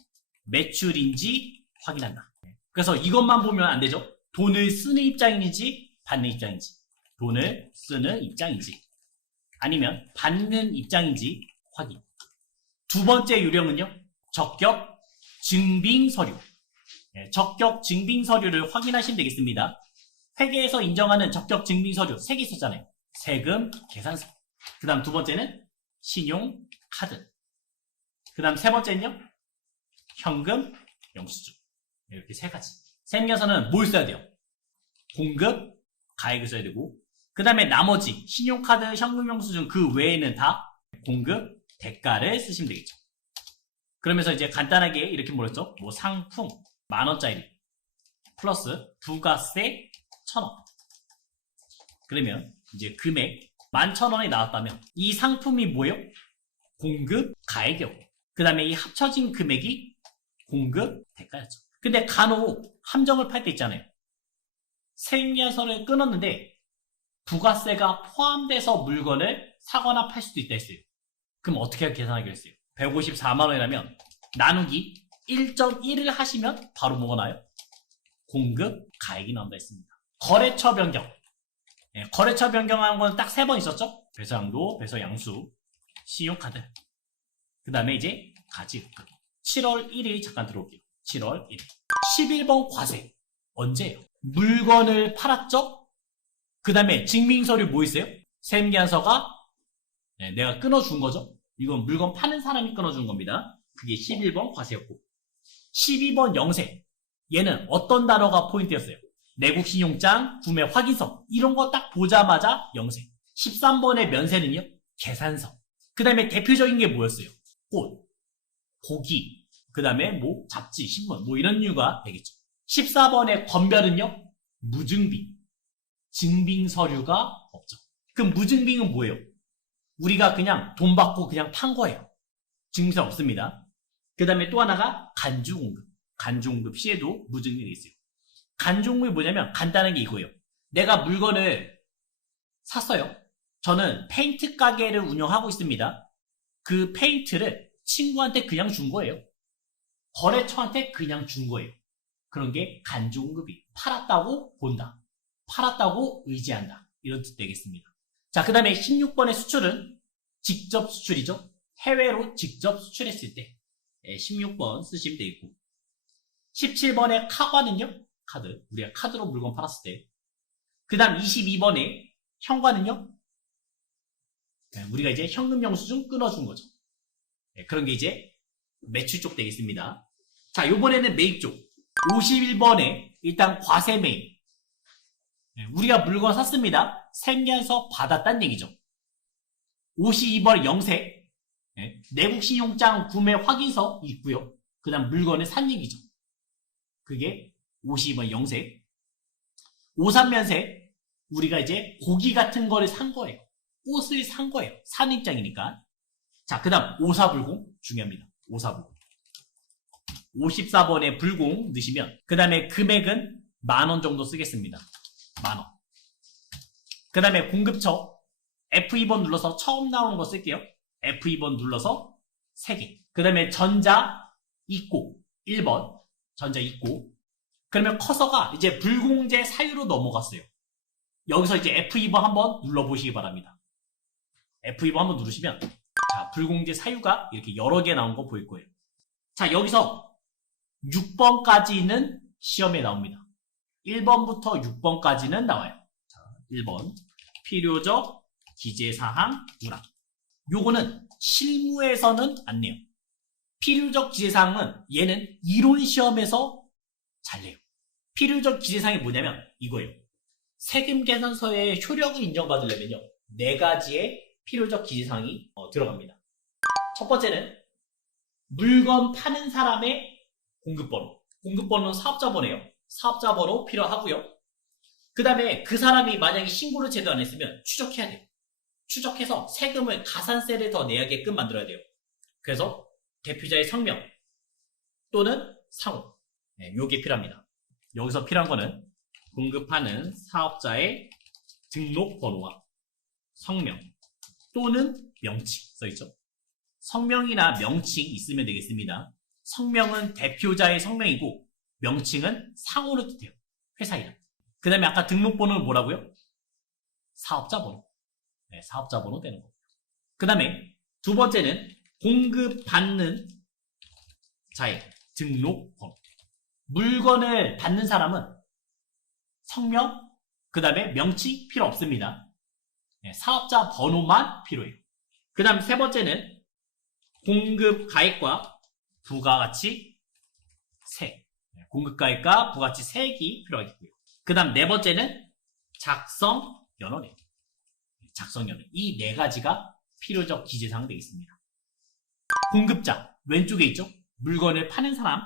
매출인지 확인한다. 그래서 이것만 보면 안 되죠. 돈을 쓰는 입장인지 받는 입장인지, 돈을 쓰는 입장인지 아니면 받는 입장인지 확인. 두 번째 요령은요. 적격 증빙서류. 적격 증빙서류를 확인하시면 되겠습니다. 회계에서 인정하는 적격 증빙서류 3개 있었잖아요. 세금, 계산서. 그 다음 두 번째는 신용카드. 그 다음 세 번째는요. 현금, 영수증. 이렇게 세 가지. 생겨서는 뭘 써야 돼요? 공급, 가액을 써야 되고 그 다음에 나머지 신용카드, 현금, 영수증 그 외에는 다 공급, 대가를 쓰시면 되겠죠. 그러면서 이제 간단하게 이렇게 뭐랬죠? 뭐 상품 10,000원짜리 플러스 부가세 1,000원. 그러면 이제 금액 11,000원이 나왔다면 이 상품이 뭐예요? 공급, 가액이었고 그 다음에 이 합쳐진 금액이 공급, 대가였죠. 근데 간혹 함정을 팔 때 있잖아요. 생계선을 끊었는데 부가세가 포함돼서 물건을 사거나 팔 수도 있다 했어요. 그럼 어떻게 계산하기로 했어요? 154만원이라면 나누기 1.1을 하시면 바로 뭐가 나요? 공급, 가액이 나온다 했습니다. 거래처 변경. 거래처 변경한 건 딱 3번 있었죠? 배상도, 배서양수, 신용카드. 그 다음에 이제 가지급금. 7월 1일 잠깐 들어올게요. 7월 1일. 11번 과세. 언제예요? 물건을 팔았죠? 그 다음에 증빙서류 뭐 있어요? 세무계산서가 내가 끊어준 거죠? 이건 물건 파는 사람이 끊어준 겁니다. 그게 11번 과세였고 12번 영세. 얘는 어떤 단어가 포인트였어요? 내국신용장, 구매 확인서 이런 거 딱 보자마자 영세. 13번의 면세는요? 계산서. 그 다음에 대표적인 게 뭐였어요? 꽃, 고기, 그 다음에 뭐 잡지, 신문 뭐 이런 류가 되겠죠. 14번의 권별은요? 무증빙. 증빙서류가 없죠. 그럼 무증빙은 뭐예요? 우리가 그냥 돈 받고 그냥 판 거예요. 증빙서 없습니다. 그 다음에 또 하나가 간주공급. 간주공급 시에도 무증빙이 있어요. 간주공급이 뭐냐면 간단한 게 이거예요. 내가 물건을 샀어요. 저는 페인트 가게를 운영하고 있습니다. 그 페인트를 친구한테 그냥 준 거예요. 거래처한테 그냥 준 거예요. 그런 게 간주공급이 팔았다고 본다. 팔았다고 의지한다. 이런 뜻 되겠습니다. 자, 그 다음에 16번의 수출은 직접 수출이죠. 해외로 직접 수출했을 때 16번 쓰시면 되겠고, 17번의 카과는요, 카드. 우리가 카드로 물건 팔았을 때. 그 다음 22번의 현과는요, 우리가 이제 현금 영수증 끊어준 거죠. 그런 게 이제 매출 쪽 되겠습니다. 자, 요번에는 매입 쪽. 51번에 일단 과세 매입. 우리가 물건 샀습니다. 생겨서 받았다는 얘기죠. 52번 영세. 내국 신용장 구매 확인서 있고요. 그 다음 물건을 산 얘기죠. 그게 52번 영세. 53면세. 우리가 이제 고기 같은 거를 산 거예요. 옷을 산 거예요. 산 입장이니까. 자, 그 다음 54불공 중요합니다. 54불공. 54번에 불공 넣으시면, 그 다음에 금액은 10,000원 정도 쓰겠습니다. 10,000원. 그 다음에 공급처 F2번 눌러서 처음 나오는 거 쓸게요. F2번 눌러서 3개. 그 다음에 전자 입고 1번 전자 입고. 그러면 커서가 이제 불공제 사유로 넘어갔어요. 여기서 이제 F2번 한번 눌러보시기 바랍니다. F2번 한번 누르시면, 자, 불공제 사유가 이렇게 여러 개 나온 거 보일 거예요. 자, 여기서 6번까지는 시험에 나옵니다. 1번부터 6번까지는 나와요. 자, 1번 필요적 기재사항 누락. 요거는 실무에서는 안 내요. 필요적 기재사항은 얘는 이론 시험에서 잘 내요. 필요적 기재사항이 뭐냐면 이거예요. 세금 계산서에 효력을 인정받으려면요, 4가지의 필요적 기재사항이 들어갑니다. 첫 번째는 물건 파는 사람의 공급번호. 공급번호는 사업자 번호예요. 사업자 번호 필요하고요. 그 다음에 그 사람이 만약에 신고를 제대로 안 했으면 추적해야 돼요. 추적해서 세금을 가산세를 더 내야게끔 만들어야 돼요. 그래서 대표자의 성명 또는 상호, 요게 필요합니다. 여기서 필요한 거는 공급하는 사업자의 등록번호와 성명 또는 명칭 써있죠. 성명이나 명칭 있으면 되겠습니다. 성명은 대표자의 성명이고 명칭은 상호를 뜻해요. 회사 이름. 그 다음에 아까 등록번호는 뭐라고요? 사업자 번호. 사업자 번호 되는 거고요. 그 다음에 두 번째는 공급받는 자의 등록번호. 물건을 받는 사람은 성명, 그 다음에 명칭 필요 없습니다. 사업자 번호만 필요해요. 그 다음 세 번째는 공급가액과 부가가치 세. 공급가액과 부가가치 세액이 필요하겠고요. 그 다음 네 번째는 작성연원이에요. 작성연원. 이 4가지가 필요적 기재사항 되겠습니다. 공급자 왼쪽에 있죠. 물건을 파는 사람,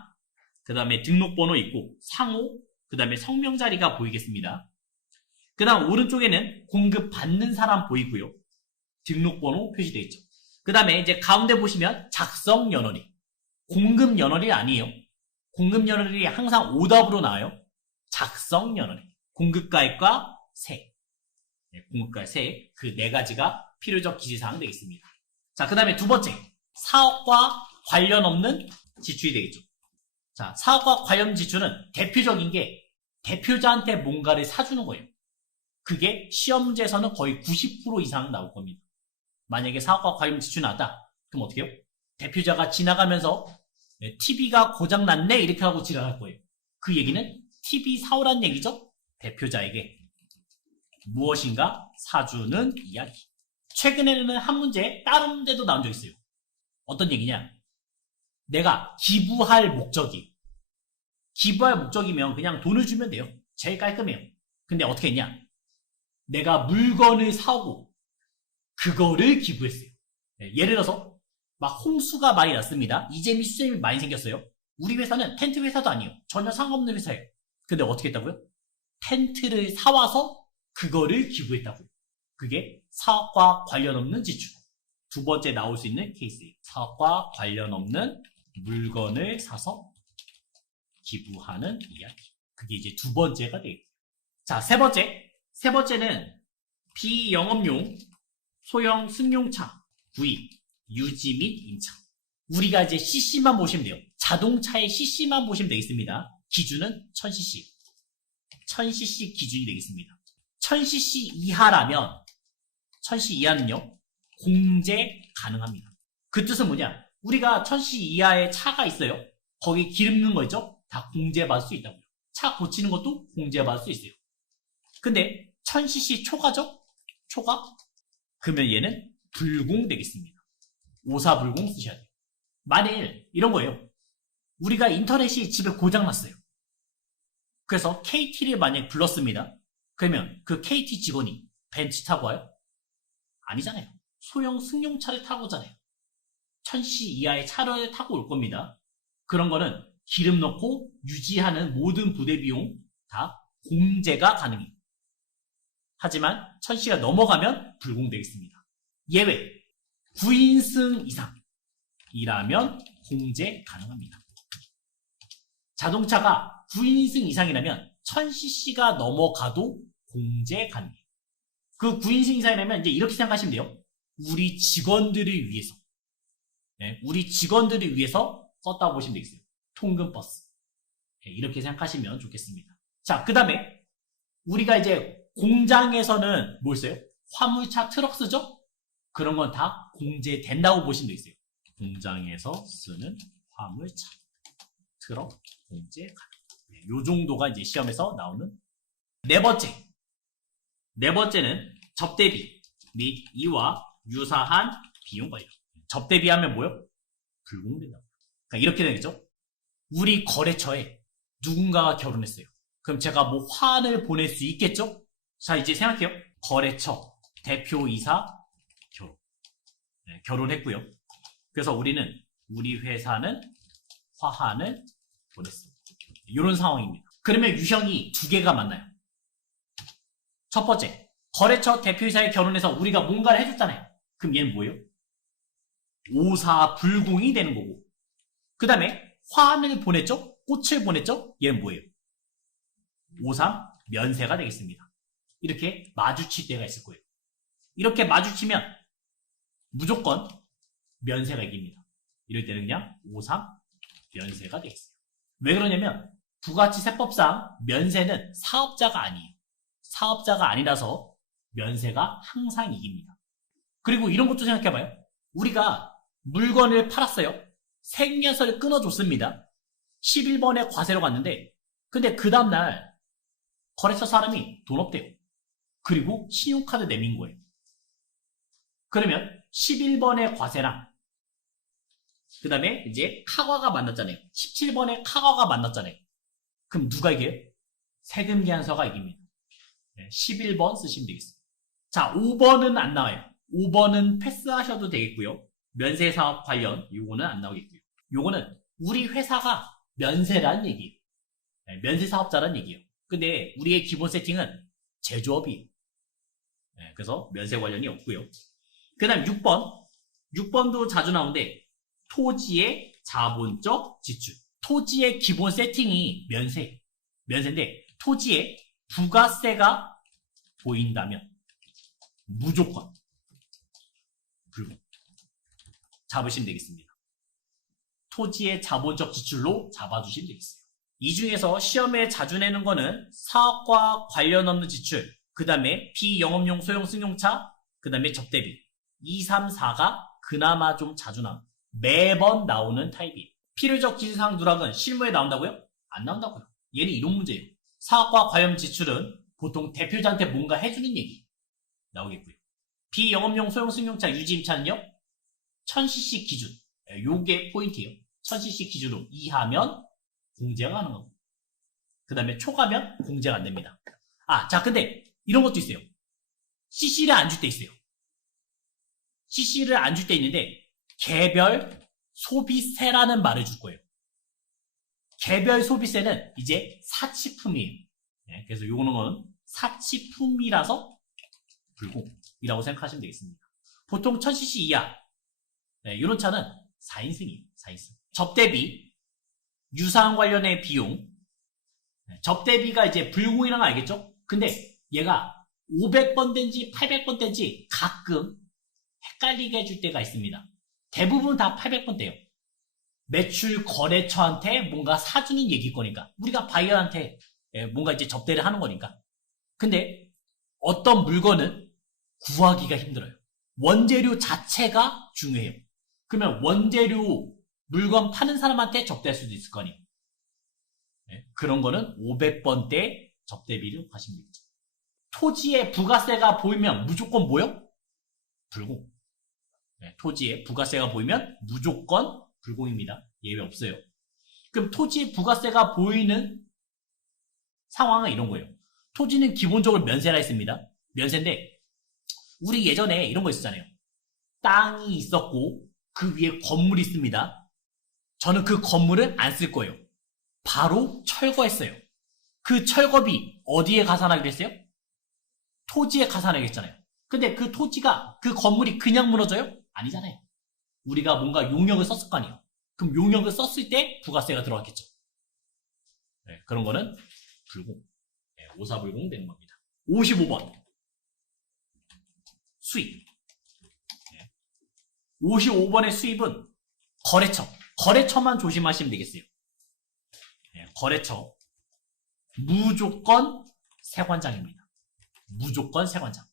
그 다음에 등록번호 있고 상호, 그 다음에 성명 자리가 보이겠습니다. 그 다음 오른쪽에는 공급받는 사람 보이고요. 등록번호 표시되어 있죠. 그 다음에 이제 가운데 보시면 작성연원이. 공급연원이 아니에요. 공급연원이 항상 오답으로 나와요. 작성연원이. 공급가액과 세액. 공급가액, 세액. 그 4가지가 필요적 기재사항 되겠습니다. 자, 그 다음에 두 번째. 사업과 관련 없는 지출이 되겠죠. 자, 사업과 관련 지출은 대표적인 게 대표자한테 뭔가를 사주는 거예요. 그게 시험 문제에서는 거의 90% 이상 나올 겁니다. 만약에 사업과 관련 지출이 나왔다. 그럼 어떻게 해요? 대표자가 지나가면서 TV가 고장났네 이렇게 하고 지나갈 거예요. 그 얘기는 TV 사오란 얘기죠. 대표자에게 무엇인가 사주는 이야기. 최근에는 한 문제, 다른 문제도 나온 적 있어요. 어떤 얘기냐? 내가 기부할 목적이. 기부할 목적이면 그냥 돈을 주면 돼요. 제일 깔끔해요. 근데 어떻게 했냐? 내가 물건을 사오고 그거를 기부했어요. 예를 들어서 막 홍수가 많이 났습니다. 이재미 수재미 많이 생겼어요. 우리 회사는 텐트 회사도 아니에요. 전혀 상관없는 회사예요. 근데 어떻게 했다고요? 텐트를 사와서 그거를 기부했다고요. 그게 사업과 관련 없는 지출. 두 번째 나올 수 있는 케이스예요. 사업과 관련 없는 물건을 사서 기부하는 이야기. 그게 이제 두 번째가 되겠죠. 자, 세 번째는 비영업용 소형 승용차 구입, 유지 및 임차. 우리가 이제 CC만 보시면 돼요. 자동차의 CC만 보시면 되겠습니다. 기준은 1000cc. 1000cc 기준이 되겠습니다. 1000cc 이하라면 1000cc 이하는요 공제 가능합니다. 그 뜻은 뭐냐? 우리가 1000cc 이하의 차가 있어요. 거기 기름 넣는 거 있죠? 다 공제받을 수 있다고요. 차 고치는 것도 공제받을 수 있어요. 근데 1000cc 초과죠? 초과? 그러면 얘는 불공 되겠습니다. 오사불공 쓰셔야 돼요. 만일 이런 거예요. 우리가 인터넷이 집에 고장났어요. 그래서 KT를 만약에 불렀습니다. 그러면 그 KT 직원이 벤츠 타고 와요? 아니잖아요. 소형 승용차를 타고 오잖아요. 1000cc 이하의 차를 타고 올 겁니다. 그런 거는 기름 넣고 유지하는 모든 부대 비용 다 공제가 가능해요. 하지만 1000cc가 넘어가면 불공되겠습니다. 예외 9인승 이상이라면 공제 가능합니다. 자동차가 9인승 이상이라면 1000cc가 넘어가도 공제 가능해요. 그 9인승 이상이라면 이제 이렇게 생각하시면 돼요. 우리 직원들을 위해서 우리 직원들을 위해서 썼다고 보시면 되겠어요. 통근버스 이렇게 생각하시면 좋겠습니다. 자, 그 다음에 우리가 이제 공장에서는 뭘 써요? 화물차 트럭 쓰죠? 그런 건 다 공제된다고 보시면 되겠어요. 공장에서 쓰는 화물차 트럭 공제 가능. 요 정도가 이제 시험에서 나오는 네 번째는 접대비 및 이와 유사한 비용 관련. 접대비하면 뭐요? 불공된다. 그러니까 이렇게 되겠죠? 우리 거래처에 누군가가 결혼했어요. 그럼 제가 뭐 화환을 보낼 수 있겠죠? 자, 이제 생각해요. 거래처 대표이사 결혼. 결혼했고요. 그래서 우리 회사는 화환을 보냈습니다. 이런 상황입니다. 그러면 유형이 두 개가 맞나요? 첫 번째, 거래처 대표이사에 결혼해서 우리가 뭔가를 해줬잖아요. 그럼 얘는 뭐예요? 오사불공이 되는 거고, 그 다음에 화환을 보냈죠? 꽃을 보냈죠? 얘는 뭐예요? 오상면세가 되겠습니다. 이렇게 마주칠 때가 있을 거예요. 이렇게 마주치면 무조건 면세가 이깁니다. 이럴 때는 그냥 오상면세가 되겠어요. 왜 그러냐면 부가치세법상 면세는 사업자가 아니에요. 사업자가 아니라서 면세가 항상 이깁니다. 그리고 이런 것도 생각해봐요. 우리가 물건을 팔았어요. 생년월일을 끊어줬습니다. 11번에 과세로 갔는데 근데 그 다음날 거래처 사람이 돈 없대요. 그리고 신용카드 내민 거예요. 그러면 11번의 과세랑 그 다음에 이제 카과가 만났잖아요. 17번에 카과가 만났잖아요. 그럼 누가 이겨요? 세금계산서가 이깁니다. 11번 쓰시면 되겠습니다. 자, 5번은 안 나와요. 5번은 패스하셔도 되겠고요. 면세사업 관련 요거는 안 나오겠고요. 요거는 우리 회사가 면세란 얘기예요. 면세사업자란 얘기예요. 근데 우리의 기본 세팅은 제조업이에요. 그래서 면세 관련이 없고요. 그 다음 6번. 6번도 자주 나오는데 토지의 자본적 지출. 토지의 기본 세팅이 면세인데 토지에 부가세가 보인다면 무조건 불공. 잡으시면 되겠습니다. 토지의 자본적 지출로 잡아주시면 되겠어요. 이 중에서 시험에 자주 내는 거는 사업과 관련 없는 지출, 그 다음에 비영업용 소형 승용차, 그 다음에 접대비. 2, 3, 4가 그나마 좀 자주 매번 나오는 타입이에요. 필요적 기술상 누락은 실무에 나온다고요? 안 나온다고요. 얘는 이런 문제예요. 사업과 관련 지출은 보통 대표자한테 뭔가 해주는 얘기 나오겠고요. 비영업용 소형 승용차 유지임차는요? 1000cc 기준. 요게 포인트예요. 1000cc 기준으로 이하면 공제가 가능하고 그 다음에 초과면 공제가 안 됩니다. 자, 근데 이런 것도 있어요. cc를 안 줄 때 있어요. cc를 안 줄 때 있는데 개별 소비세라는 말을 줄 거예요. 개별 소비세는 이제 사치품이에요. 그래서 요거는 사치품이라서 불공이라고 생각하시면 되겠습니다. 보통 1000cc 이하 이런 차는 4인승이에요. 4인승. 접대비, 유사한 관련의 비용. 접대비가 이제 불공이라는 거 알겠죠? 근데 얘가 500번 된지 800번 된지 가끔 헷갈리게 해줄 때가 있습니다. 대부분 다 800번 돼요. 매출 거래처한테 뭔가 사주는 얘기일 거니까. 우리가 바이어한테 뭔가 이제 접대를 하는 거니까. 근데 어떤 물건은 구하기가 힘들어요. 원재료 자체가 중요해요. 그러면 원재료 물건 파는 사람한테 접대할 수도 있을 거 아니에요. 네, 그런 거는 500번대 접대비를 하시면 되겠죠. 토지에 부가세가 보이면 무조건 뭐요? 불공. 네, 토지에 부가세가 보이면 무조건 불공입니다. 예외 없어요. 그럼 토지에 부가세가 보이는 상황은 이런 거예요. 토지는 기본적으로 면세라 했습니다. 면세인데 우리 예전에 이런 거 있었잖아요. 땅이 있었고 그 위에 건물이 있습니다. 저는 그 건물을 안 쓸 거예요. 바로 철거했어요. 그 철거비 어디에 가산하기로 했어요? 토지에 가산하겠잖아요. 근데 그 토지가, 그 건물이 그냥 무너져요? 아니잖아요. 우리가 뭔가 용역을 썼을 거 아니에요. 그럼 용역을 썼을 때 부가세가 들어갔겠죠. 네, 그런 거는 불공. 네, 오사불공 되는 겁니다. 55번. 수입. 네. 55번의 수입은 거래처. 거래처만 조심하시면 되겠어요. 네, 거래처. 무조건 세관장입니다. 무조건 세관장.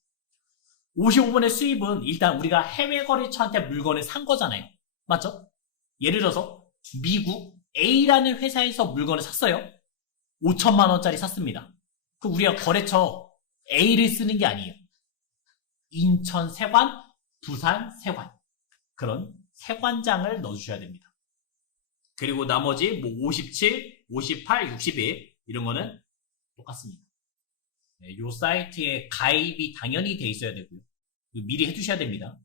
55번의 수입은 일단 우리가 해외 거래처한테 물건을 산 거잖아요. 맞죠? 예를 들어서 미국 A라는 회사에서 물건을 샀어요. 5천만 원짜리 샀습니다. 그럼 우리가 거래처 A를 쓰는 게 아니에요. 인천 세관, 부산 세관. 그런 세관장을 넣어주셔야 됩니다. 그리고 나머지 뭐 57, 58, 61 이런 거는 똑같습니다. 네, 요 사이트에 가입이 당연히 돼 있어야 되고요. 미리 해주셔야 됩니다.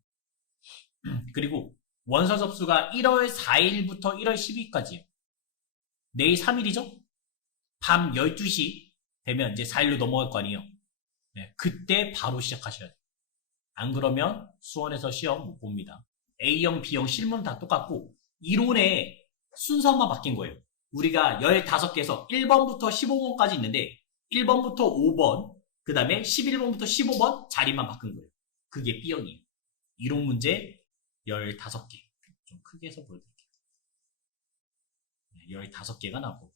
그리고 원서 접수가 1월 4일부터 1월 10일까지요. 내일 3일이죠? 밤 12시 되면 이제 4일로 넘어갈 거 아니에요. 네, 그때 바로 시작하셔야 돼요. 안 그러면 수원에서 시험 못 봅니다. A형, B형 실무는 다 똑같고 이론의 순서만 바뀐 거예요. 우리가 15개에서 1번부터 15번까지 있는데 1번부터 5번, 그 다음에 11번부터 15번 자리만 바꾼 거예요. 그게 B형이에요. 이론 문제 15개. 좀 크게 해서 보여드릴게요. 15개가 나오고.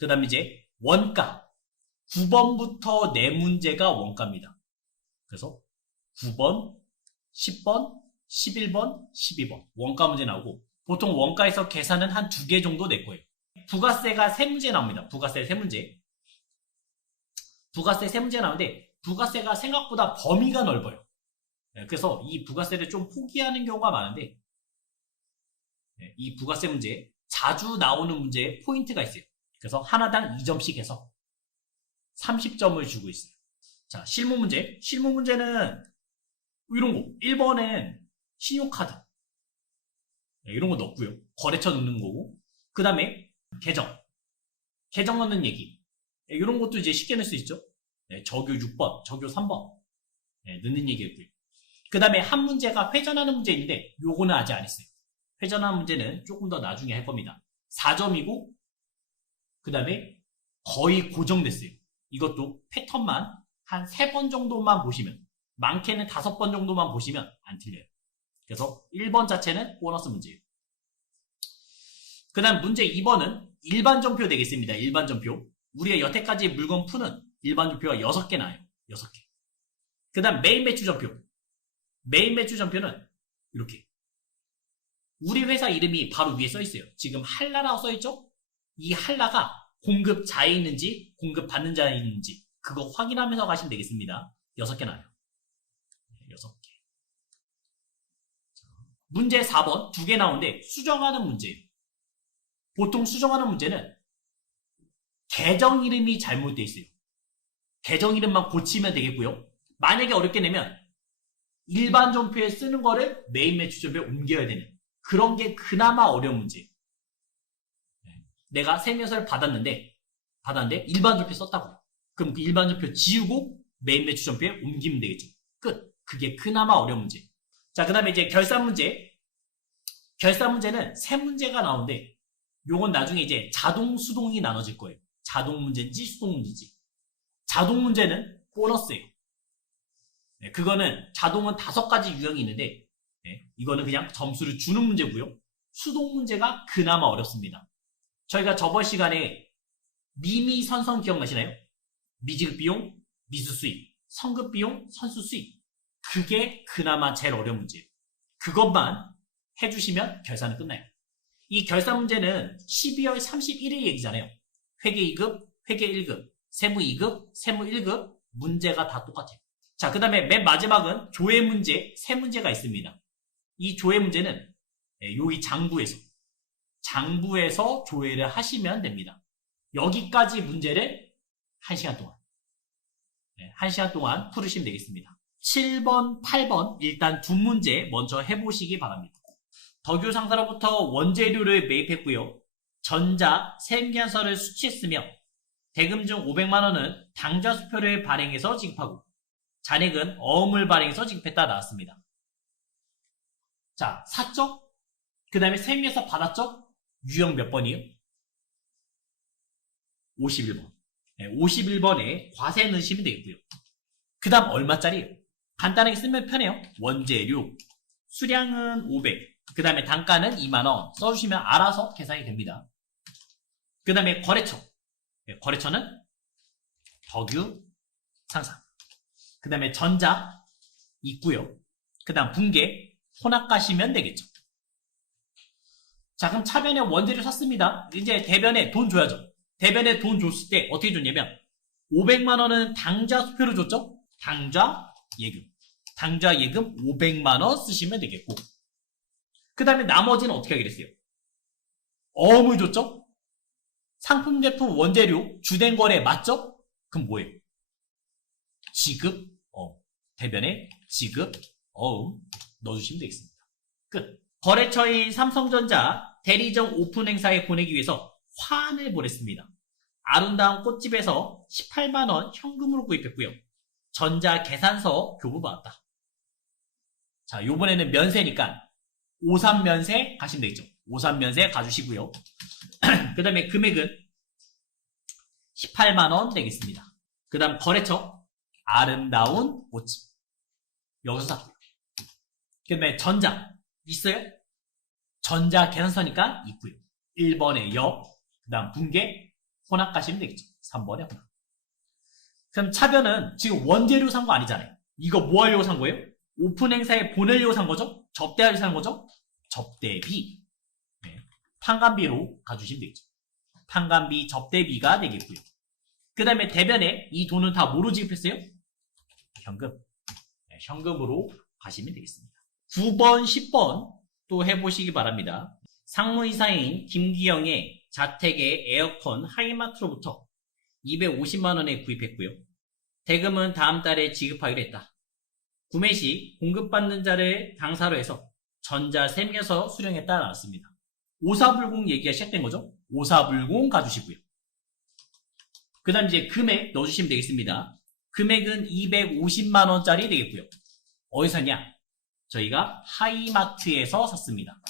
그 다음에 이제 원가. 9번부터 4문제가 원가입니다. 그래서 9번, 10번, 11번, 12번. 원가 문제 나오고, 보통 원가에서 계산은 한 2개 정도 낼 거예요. 부가세가 3문제 나옵니다. 부가세 3문제. 부가세 3문제 나오는데, 부가세가 생각보다 범위가 넓어요. 그래서 이 부가세를 좀 포기하는 경우가 많은데, 이 부가세 문제, 자주 나오는 문제에 포인트가 있어요. 그래서 하나당 2점씩 해서 30점을 주고 있어요. 자, 실무 문제. 실무 문제는 이런 거. 1번엔 신용카드. 이런 거 넣고요. 거래처 넣는 거고. 그 다음에 계정. 계정 넣는 얘기. 이런 것도 이제 쉽게 낼 수 있죠. 적요 6번, 적요 3번. 넣는 얘기였고요. 그 다음에 한 문제가 회전하는 문제인데 요거는 아직 안 했어요. 회전하는 문제는 조금 더 나중에 할 겁니다. 4점이고 그 다음에 거의 고정됐어요. 이것도 패턴만 한 3번 정도만 보시면, 많게는 5번 정도만 보시면 안 틀려요. 그래서 1번 자체는 보너스 문제예요. 그 다음 문제 2번은 일반 전표 되겠습니다. 일반 전표. 우리가 여태까지 물건 푸는 일반 전표가 6개 나와요. 6개. 그 다음 메인 매출 전표. 메인 매출 전표는 이렇게. 우리 회사 이름이 바로 위에 써 있어요. 지금 한라라고 써 있죠? 이 한라가 공급자에 있는지 공급받는 자에 있는지 그거 확인하면서 가시면 되겠습니다. 6개 나와요. 6개. 문제 4번 2개 나오는데 수정하는 문제예요. 보통 수정하는 문제는 계정 이름이 잘못되어 있어요. 계정 이름만 고치면 되겠고요. 만약에 어렵게 내면 일반 전표에 쓰는 거를 메인 매출 전표에 옮겨야 되는 그런 게 그나마 어려운 문제예요. 내가 세무서를 받았는데 일반 전표 썼다고. 그럼 그 일반 전표 지우고 메인 매출 전표에 옮기면 되겠죠. 끝. 그게 그나마 어려운 문제. 자, 그 다음에 이제 결산 문제. 결산 문제는 3문제가 나오는데 요건 나중에 이제 자동 수동이 나눠질 거예요. 자동 문제인지 수동 문제인지. 자동 문제는 보너스예요. 그거는 자동은 5가지 유형이 있는데 이거는 그냥 점수를 주는 문제고요. 수동 문제가 그나마 어렵습니다. 저희가 저번 시간에 미미선성 기억나시나요? 미지급 비용, 미수 수입, 성급 비용, 선수 수입. 그게 그나마 제일 어려운 문제예요. 그것만 해주시면 결산은 끝나요. 이 결산 문제는 12월 31일 얘기잖아요. 회계 2급, 회계 1급, 세무 2급, 세무 1급 문제가 다 똑같아요. 자, 그 다음에 맨 마지막은 조회 문제, 세 문제가 있습니다. 이 조회 문제는 여기 장부에서 조회를 하시면 됩니다. 여기까지 문제를 1시간 동안 1시간 동안 풀으시면 되겠습니다. 7번, 8번 일단 두 문제 먼저 해보시기 바랍니다. 덕유 상사로부터 원재료를 매입했고요. 전자, 세무계산서를 수취했으며 대금 중 500만 원은 당좌수표를 발행해서 지급하고 잔액은 어음을 발행해서 지급했다 나왔습니다. 자, 샀죠? 그 다음에 세무에서 받았죠? 유형 몇 번이요? 51번. 51번에 과세 넣으시면 되겠고요. 그 다음 얼마짜리예요? 간단하게 쓰면 편해요. 원재료. 수량은 500. 그 다음에 단가는 2만원. 써주시면 알아서 계산이 됩니다. 그 다음에 거래처. 거래처는 덕유 상사. 그 다음에 전자 있고요. 그 다음 분계 혼합 가시면 되겠죠. 자, 그럼 차변에 원재료 샀습니다. 이제 대변에 돈 줘야죠. 대변에 돈 줬을 때 어떻게 줬냐면 500만 원은 당좌 수표로 줬죠. 당좌 예금. 당좌 예금 500만 원 쓰시면 되겠고 그 다음에 나머지는 어떻게 하기로 했어요? 어음을 줬죠. 상품, 제품, 원재료, 주된 거래 맞죠? 그럼 뭐예요? 지급, 대변에 지급, 어음 넣어주시면 되겠습니다. 끝. 거래처인 삼성전자 대리점 오픈 행사에 보내기 위해서 환을 보냈습니다. 아름다운 꽃집에서 18만원 현금으로 구입했고요. 전자 계산서 교부받았다. 자, 요번에는 면세니까 53면세 가시면 되겠죠. 53면세 가주시고요. 그 다음에 금액은 18만원 되겠습니다. 그 다음 거래처 아름다운 꽃집 여기서 샀고요. 그 다음에 전자 있어요? 전자 계산서니까 있고요. 1번에 역, 그 다음 분계 혼합 가시면 되겠죠. 3번에 혼합. 그럼 차변은 지금 원재료 산 거 아니잖아요. 이거 뭐 하려고 산 거예요? 오픈 행사에 보내려고 산 거죠? 접대하려고 산 거죠? 접대비. 판관비로 가주시면 되겠죠. 판관비, 접대비가 되겠고요. 그 다음에 대변에 이 돈은 다 뭐로 지급했어요? 현금. 현금으로 가시면 되겠습니다. 9번, 10번 또 해보시기 바랍니다. 상무이사인 김기영의 자택의 에어컨 하이마트로부터 250만원에 구입했고요. 대금은 다음 달에 지급하기로 했다. 구매 시 공급받는 자를 당사로 해서 전자 세무서 수령했다 나왔습니다. 오사불공 얘기가 시작된 거죠. 오사불공 가주시고요. 그 다음 이제 금액 넣어주시면 되겠습니다. 금액은 250만원짜리 되겠고요. 어디서 샀냐? 저희가 하이마트에서 샀습니다.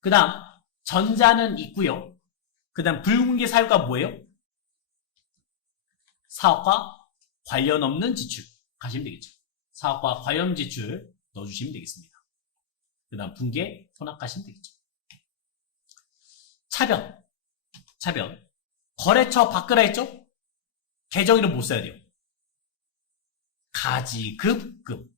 그 다음 전자는 있고요. 그 다음 불공개 사유가 뭐예요? 사업과 관련 없는 지출 가시면 되겠죠. 사업과 관련 지출 넣어주시면 되겠습니다. 그 다음 분계 혼합 가시면 되겠죠. 차변 거래처 바꾸라 했죠? 계정 이름 못 써야 돼요. 가지급금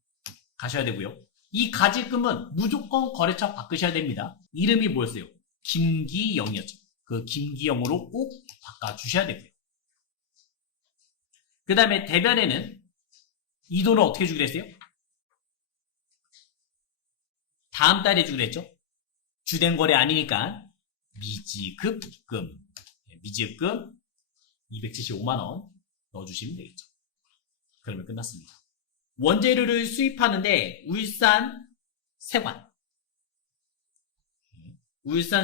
가셔야 되고요. 이 가지금은 무조건 거래처 바꾸셔야 됩니다. 이름이 뭐였어요? 김기영이었죠. 그 김기영으로 꼭 바꿔주셔야 되고요. 그 다음에 대변에는 이 돈을 어떻게 주기로 했어요? 다음 달에 주기로 했죠. 주된 거래 아니니까 미지급금 275만원 넣어주시면 되겠죠. 그러면 끝났습니다. 원재료를 수입하는데 울산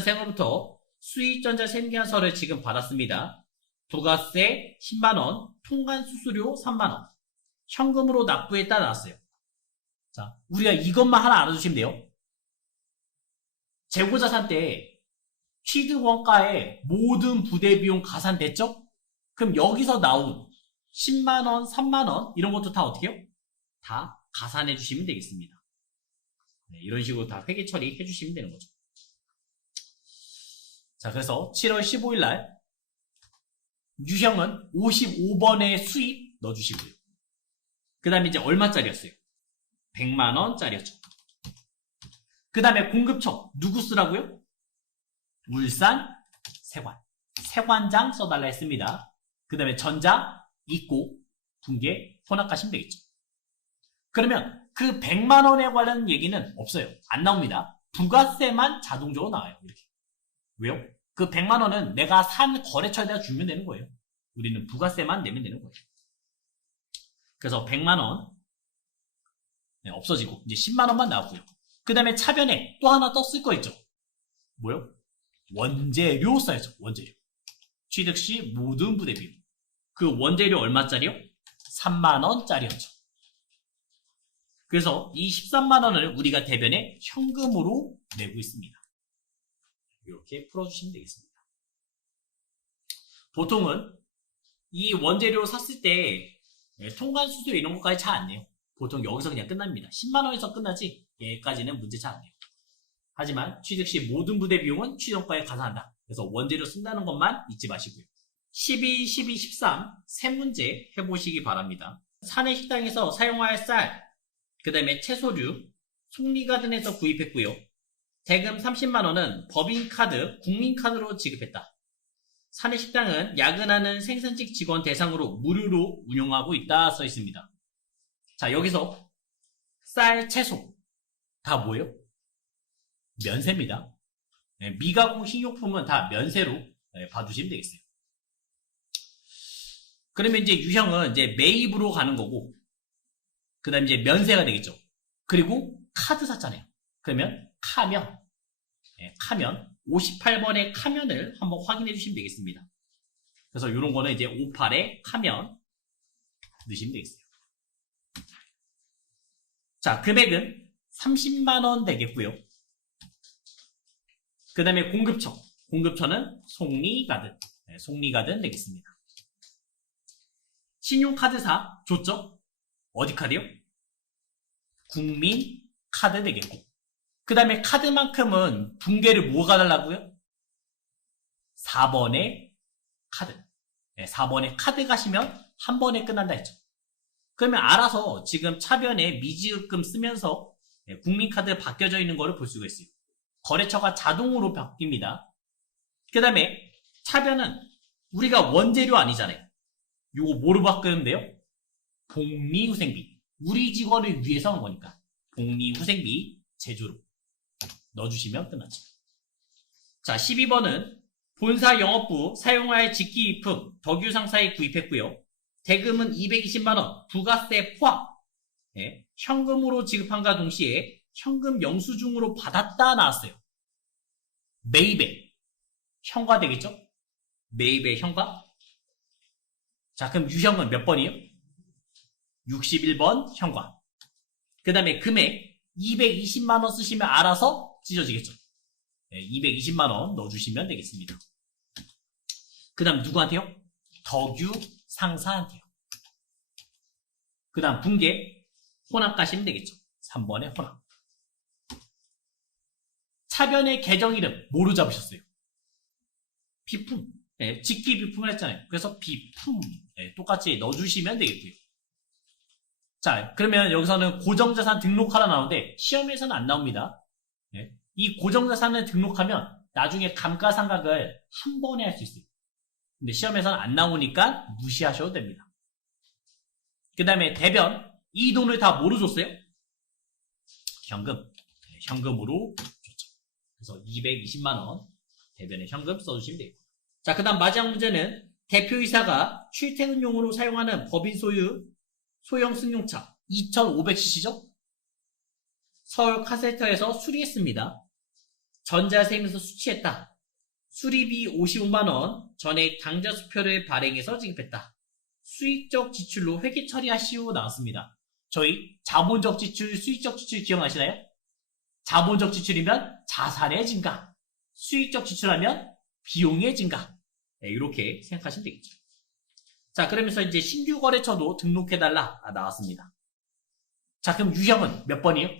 세관부터 수입전자 세무계산서를 지금 받았습니다. 부가세 10만원, 통관수수료 3만원, 현금으로 납부했다 나왔어요. 자, 우리가 이것만 하나 알아두시면 돼요. 재고자산 때 취득원가에 모든 부대비용 가산됐죠? 그럼 여기서 나온 10만원, 3만원 이런 것도 다 어떻게 해요? 다 가산해 주시면 되겠습니다. 이런 식으로 다 회계 처리해 주시면 되는 거죠. 자, 그래서 7월 15일 날 유형은 55번의 수입 넣어주시고요. 그 다음에 이제 얼마짜리였어요? 100만원짜리였죠. 그 다음에 공급처 누구 쓰라고요? 울산 세관. 세관장 써달라 했습니다. 그 다음에 전자, 입고, 분계, 혼합하시면 되겠죠. 그러면 그 100만원에 관한 얘기는 없어요. 안 나옵니다. 부가세만 자동적으로 나와요. 이렇게. 왜요? 그 100만원은 내가 산 거래처에다 주면 되는 거예요. 우리는 부가세만 내면 되는 거예요. 그래서 100만원 없어지고 이제 10만원만 나오고요. 그 다음에 차변에 또 하나 떴을 거 있죠. 뭐요? 원재료 써야죠. 원재료. 취득시 모든 부대 비용. 그 원재료 얼마짜리요? 3만원짜리였죠. 그래서 이 13만원을 우리가 대변에 현금으로 내고 있습니다. 이렇게 풀어주시면 되겠습니다. 보통은 이 원재료 샀을 때 통관수수료 이런 것까지 잘 안 내요. 보통 여기서 그냥 끝납니다. 10만원에서 끝나지 얘까지는 문제 잘 안 내요. 하지만 취득시 모든 부대 비용은 취득과에 가산한다. 그래서 원재료 쓴다는 것만 잊지 마시고요. 12, 12, 13 세 문제 해보시기 바랍니다. 사내 식당에서 사용할 쌀, 그 다음에 채소류, 속리가든에서 구입했고요. 대금 30만원은 법인카드, 국민카드로 지급했다. 사내 식당은 야근하는 생산직 직원 대상으로 무료로 운영하고 있다 써 있습니다. 자, 여기서 쌀, 채소 다 뭐예요? 면세입니다. 미가공 식료품은 다 면세로 봐두시면 되겠어요. 그러면 이제 유형은 이제 매입으로 가는 거고, 그 다음에 이제 면세가 되겠죠. 그리고 카드 샀잖아요. 그러면 카면, 카면 58번의 카면을 한번 확인해 주시면 되겠습니다. 그래서 이런 거는 이제 58의 카면 넣으시면 되겠어요. 자, 금액은 30만원 되겠고요. 그 다음에 공급처. 공급처는 속리가든. 속리가든 되겠습니다. 신용카드사 줬죠? 어디 카드요? 국민카드 되겠고. 그 다음에 카드만큼은 분계를 뭐가 달라고요? 4번의 카드. 4번의 카드 가시면 한 번에 끝난다 했죠. 그러면 알아서 지금 차변에 미지급금 쓰면서 국민카드 바뀌어져 있는 거를 볼 수가 있어요. 거래처가 자동으로 바뀝니다. 그 다음에 차변은 우리가 원재료 아니잖아요. 이거 뭐로 바꾸면 돼요? 복리후생비. 우리 직원을 위해서 한 거니까 복리후생비 제조로 넣어주시면 끝나죠. 자, 12번은 본사 영업부 사용할 직기이품 덕유상사에 구입했고요. 대금은 220만원 부가세 포함. 현금으로 지급함과 동시에 현금 영수증으로 받았다 나왔어요. 매입의 현과 되겠죠? 매입의 현과. 자, 그럼 유형은 몇 번이에요? 61번 현과. 그 다음에 금액 220만원 쓰시면 알아서 찢어지겠죠. 220만원 넣어주시면 되겠습니다. 그 다음 누구한테요? 덕유 상사한테요. 그 다음 분계 혼합 가시면 되겠죠. 3번의 혼합. 차변의 계정 이름 뭐로 잡으셨어요? 비품. 직기 비품을 했잖아요. 그래서 비품 똑같이 넣어주시면 되겠고요. 자, 그러면 여기서는 고정자산 등록하라 나오는데 시험에서는 안 나옵니다. 이 고정자산을 등록하면 나중에 감가상각을 한 번에 할 수 있어요. 근데 시험에서는 안 나오니까 무시하셔도 됩니다. 그 다음에 대변, 이 돈을 다 뭐로 줬어요? 현금. 현금으로 줬죠. 그래서 220만원 대변에 현금 써주시면 되고. 자, 그 다음 마지막 문제는 대표이사가 출퇴근용으로 사용하는 법인 소형 승용차 2500cc죠? 서울 카센터에서 수리했습니다. 전자세임에서 수취했다. 수리비 55만원, 전액 당좌수표를 발행해서 지급했다. 수익적 지출로 회계 처리하시오 나왔습니다. 저희 자본적 지출, 수익적 지출 기억나시나요? 자본적 지출이면 자산의 증가, 수익적 지출하면 비용의 증가. 이렇게 생각하시면 되겠죠. 자, 그러면서 이제 신규 거래처도 등록해달라 나왔습니다. 자, 그럼 유형은 몇 번이에요?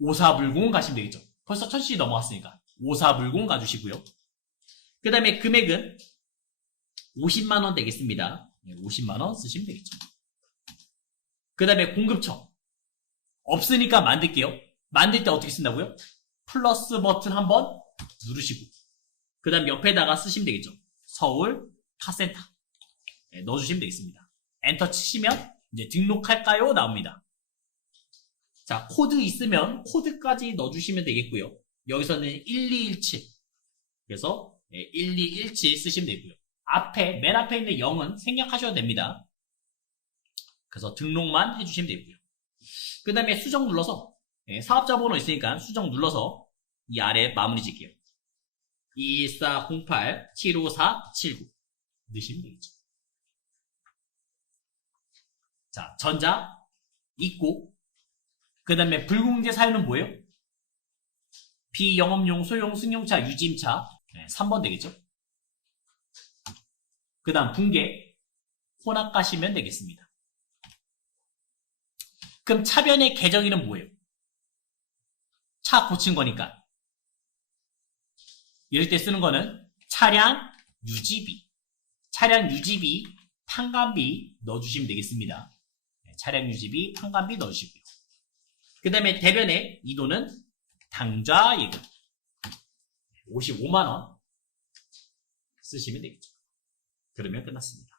54불공 가시면 되겠죠. 벌써 1000cc 넘어갔으니까 54불공 가주시고요. 그 다음에 금액은 50만원 되겠습니다. 50만원 쓰시면 되겠죠. 그 다음에 공급처. 없으니까 만들게요. 만들 때 어떻게 쓴다고요? 플러스 버튼 한번 누르시고 그 다음 옆에다가 쓰시면 되겠죠. 서울 카센터 넣어주시면 되겠습니다. 엔터 치시면 이제 등록할까요? 나옵니다. 자, 코드 있으면 코드까지 넣어주시면 되겠고요. 여기서는 1217 그래서 1217 쓰시면 되고요. 맨 앞에 있는 0은 생략하셔도 됩니다. 그래서 등록만 해주시면 되고요. 그 다음에 수정 눌러서 사업자 번호 있으니까 수정 눌러서 이 아래 마무리 짓게요. 21408-75479 넣으시면 되겠죠. 자, 전자 있고 그 다음에 불공제 사유는 뭐예요? 비영업용 소형 승용차 유지임차 3번 되겠죠. 그 다음 분계 혼합 가시면 되겠습니다. 그럼 차변의 계정일은 뭐예요? 차 고친 거니까 이럴 때 쓰는 거는 차량 유지비 판관비 넣어주시면 되겠습니다. 차량 유지비 판관비 넣으시고요. 그 다음에 대변의 이도는 당좌 예금 55만원 쓰시면 되겠죠. 그러면 끝났습니다.